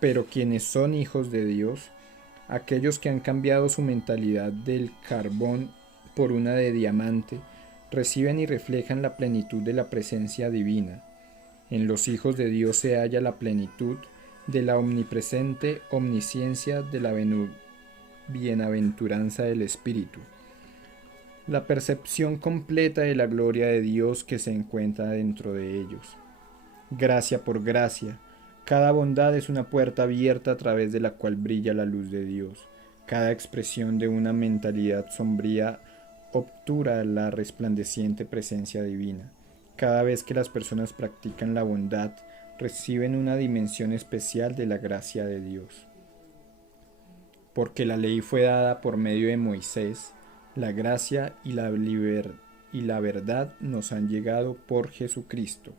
pero quienes son hijos de Dios, aquellos que han cambiado su mentalidad del carbón por una de diamante, reciben y reflejan la plenitud de la presencia divina. En los hijos de Dios se halla la plenitud de la omnipresente omnisciencia de la bienaventuranza del Espíritu. La percepción completa de la gloria de Dios que se encuentra dentro de ellos. Gracia por gracia, cada bondad es una puerta abierta a través de la cual brilla la luz de Dios. Cada expresión de una mentalidad sombría obtura la resplandeciente presencia divina. Cada vez que las personas practican la bondad, reciben una dimensión especial de la gracia de Dios. Porque la ley fue dada por medio de Moisés, la gracia y la verdad nos han llegado por Jesucristo.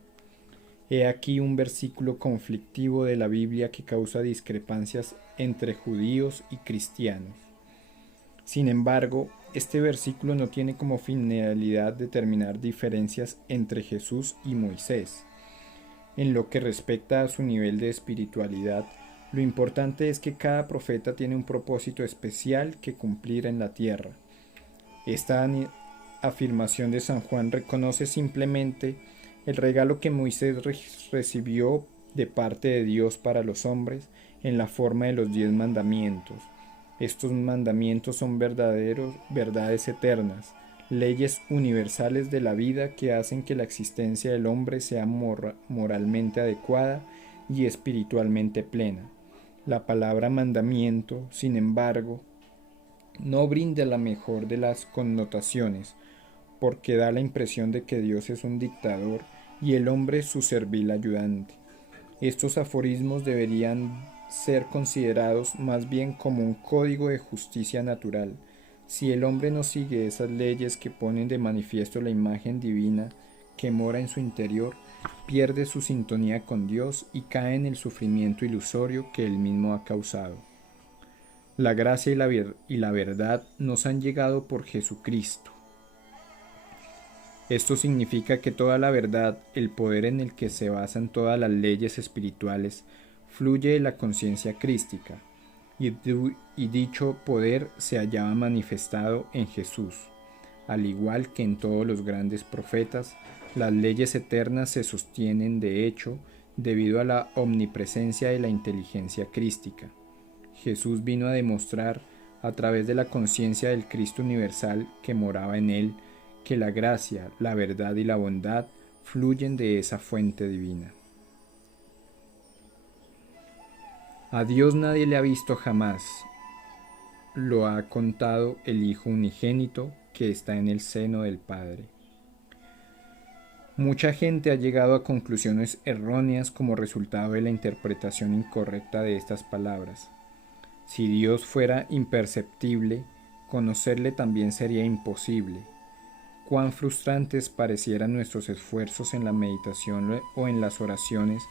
He aquí un versículo conflictivo de la Biblia que causa discrepancias entre judíos y cristianos. Sin embargo, este versículo no tiene como finalidad determinar diferencias entre Jesús y Moisés. En lo que respecta a su nivel de espiritualidad, lo importante es que cada profeta tiene un propósito especial que cumplir en la tierra. Esta afirmación de San Juan reconoce simplemente el regalo que Moisés recibió de parte de Dios para los hombres en la forma de los 10 mandamientos. Estos mandamientos son verdades eternas, leyes universales de la vida que hacen que la existencia del hombre sea moralmente adecuada y espiritualmente plena. La palabra mandamiento, sin embargo, no brinda la mejor de las connotaciones, porque da la impresión de que Dios es un dictador y el hombre su servil ayudante. Estos aforismos deberían ser considerados más bien como un código de justicia natural. Si el hombre no sigue esas leyes que ponen de manifiesto la imagen divina que mora en su interior, pierde su sintonía con Dios y cae en el sufrimiento ilusorio que él mismo ha causado. La gracia y la verdad nos han llegado por Jesucristo. Esto significa que toda la verdad, el poder en el que se basan todas las leyes espirituales, fluye de la conciencia crística, y dicho poder se hallaba manifestado en Jesús. Al igual que en todos los grandes profetas, las leyes eternas se sostienen de hecho debido a la omnipresencia de la inteligencia crística. Jesús vino a demostrar, a través de la conciencia del Cristo universal que moraba en él, que la gracia, la verdad y la bondad fluyen de esa fuente divina. A Dios nadie le ha visto jamás, lo ha contado el Hijo unigénito que está en el seno del Padre. Mucha gente ha llegado a conclusiones erróneas como resultado de la interpretación incorrecta de estas palabras. Si Dios fuera imperceptible, conocerle también sería imposible. Cuán frustrantes parecieran nuestros esfuerzos en la meditación o en las oraciones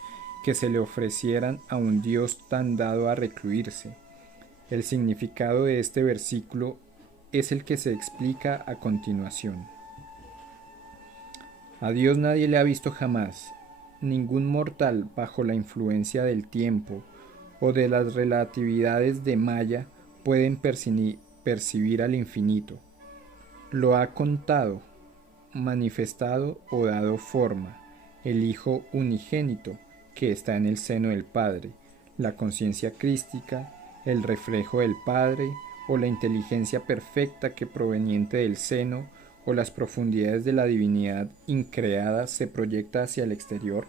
que se le ofrecieran a un Dios tan dado a recluirse. El significado de este versículo es el que se explica a continuación. A Dios nadie le ha visto jamás. Ningún mortal bajo la influencia del tiempo o de las relatividades de Maya pueden percibir al infinito. Lo ha contado, manifestado o dado forma el Hijo unigénito que está en el seno del Padre, la conciencia crística, el reflejo del Padre o la inteligencia perfecta que proveniente del seno o las profundidades de la divinidad increada se proyecta hacia el exterior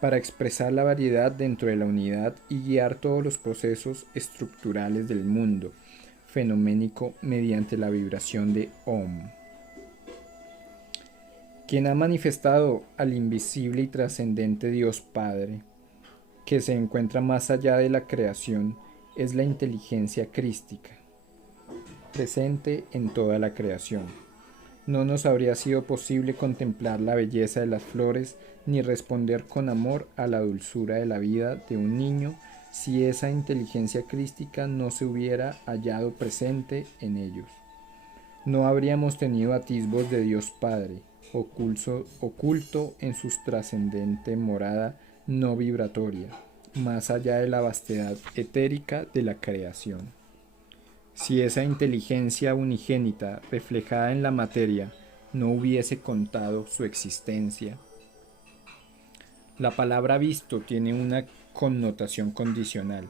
para expresar la variedad dentro de la unidad y guiar todos los procesos estructurales del mundo fenoménico mediante la vibración de Om. quien ha manifestado al invisible y trascendente Dios Padre, que se encuentra más allá de la creación, es la inteligencia crística, presente en toda la creación. No nos habría sido posible contemplar la belleza de las flores ni responder con amor a la dulzura de la vida de un niño si esa inteligencia crística no se hubiera hallado presente en ellos. No habríamos tenido atisbos de Dios Padre, oculto en su trascendente morada no vibratoria, más allá de la vastedad etérica de la creación. Si esa inteligencia unigénita reflejada en la materia no hubiese contado su existencia. La palabra visto tiene una connotación condicional.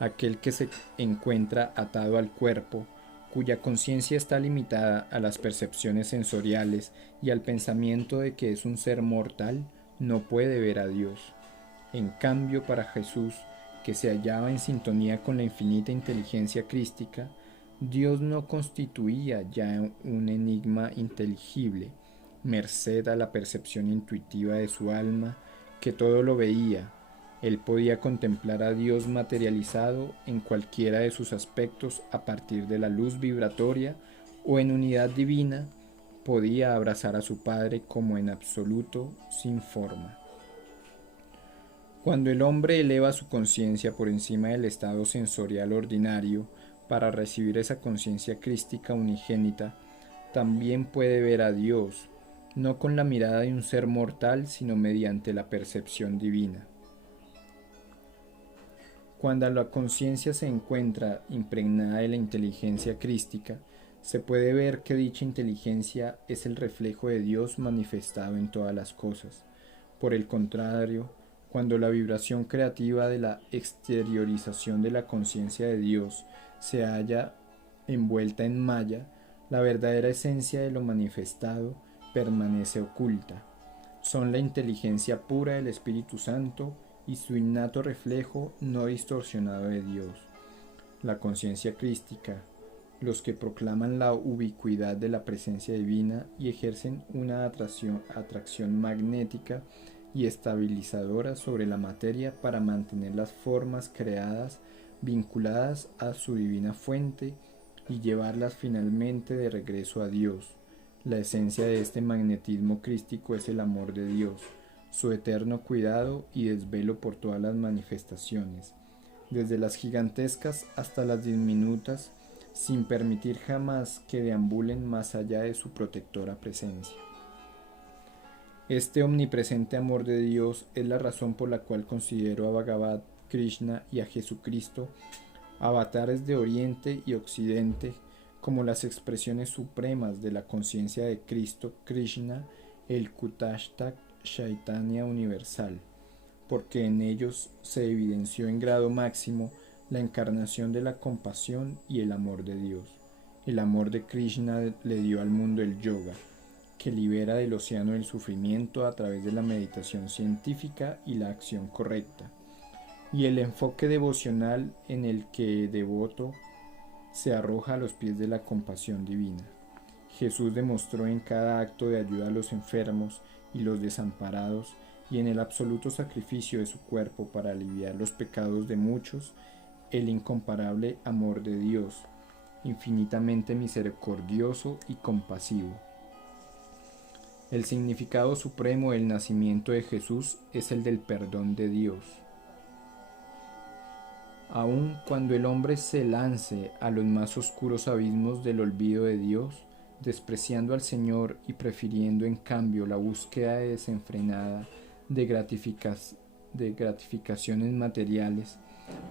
Aquel que se encuentra atado al cuerpo, cuya conciencia está limitada a las percepciones sensoriales y al pensamiento de que es un ser mortal, no puede ver a Dios. En cambio, para Jesús, que se hallaba en sintonía con la infinita inteligencia crística, Dios no constituía ya un enigma inteligible, merced a la percepción intuitiva de su alma, que todo lo veía. Él podía contemplar a Dios materializado en cualquiera de sus aspectos a partir de la luz vibratoria o en unidad divina, podía abrazar a su Padre como en absoluto sin forma. Cuando el hombre eleva su conciencia por encima del estado sensorial ordinario para recibir esa conciencia crística unigénita, también puede ver a Dios, no con la mirada de un ser mortal, sino mediante la percepción divina. Cuando la conciencia se encuentra impregnada de la inteligencia crística, se puede ver que dicha inteligencia es el reflejo de Dios manifestado en todas las cosas. Por el contrario, cuando la vibración creativa de la exteriorización de la conciencia de Dios se halla envuelta en malla, la verdadera esencia de lo manifestado permanece oculta. Son la inteligencia pura del Espíritu Santo y su innato reflejo no distorsionado de Dios. La conciencia crística, los que proclaman la ubicuidad de la presencia divina y ejercen una atracción magnética y estabilizadora sobre la materia para mantener las formas creadas vinculadas a su divina fuente y llevarlas finalmente de regreso a Dios. La esencia de este magnetismo crístico es el amor de Dios, su eterno cuidado y desvelo por todas las manifestaciones, desde las gigantescas hasta las diminutas, sin permitir jamás que deambulen más allá de su protectora presencia. Este omnipresente amor de Dios es la razón por la cual considero a Bhagavan, Krishna y a Jesucristo, avatares de Oriente y Occidente, como las expresiones supremas de la conciencia de Cristo Krishna, el Kutashtak Chaitanya universal, porque en ellos se evidenció en grado máximo la encarnación de la compasión y el amor de Dios. El amor de Krishna le dio al mundo el yoga, que libera del océano del sufrimiento a través de la meditación científica y la acción correcta, y el enfoque devocional en el que el devoto se arroja a los pies de la compasión divina. Jesús demostró en cada acto de ayuda a los enfermos y los desamparados y en el absoluto sacrificio de su cuerpo para aliviar los pecados de muchos, el incomparable amor de Dios, infinitamente misericordioso y compasivo. El significado supremo del nacimiento de Jesús es el del perdón de Dios. Aun cuando el hombre se lance a los más oscuros abismos del olvido de Dios, despreciando al Señor y prefiriendo en cambio la búsqueda desenfrenada de gratificaciones materiales,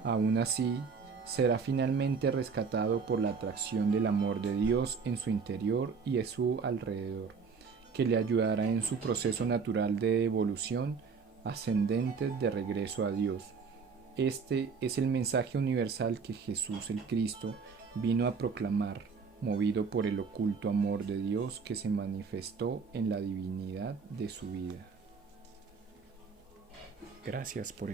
aún así será finalmente rescatado por la atracción del amor de Dios en su interior y en su alrededor, que le ayudará en su proceso natural de evolución ascendente de regreso a Dios. Este es el mensaje universal que Jesús el Cristo vino a proclamar, movido por el oculto amor de Dios que se manifestó en la divinidad de su vida. Gracias por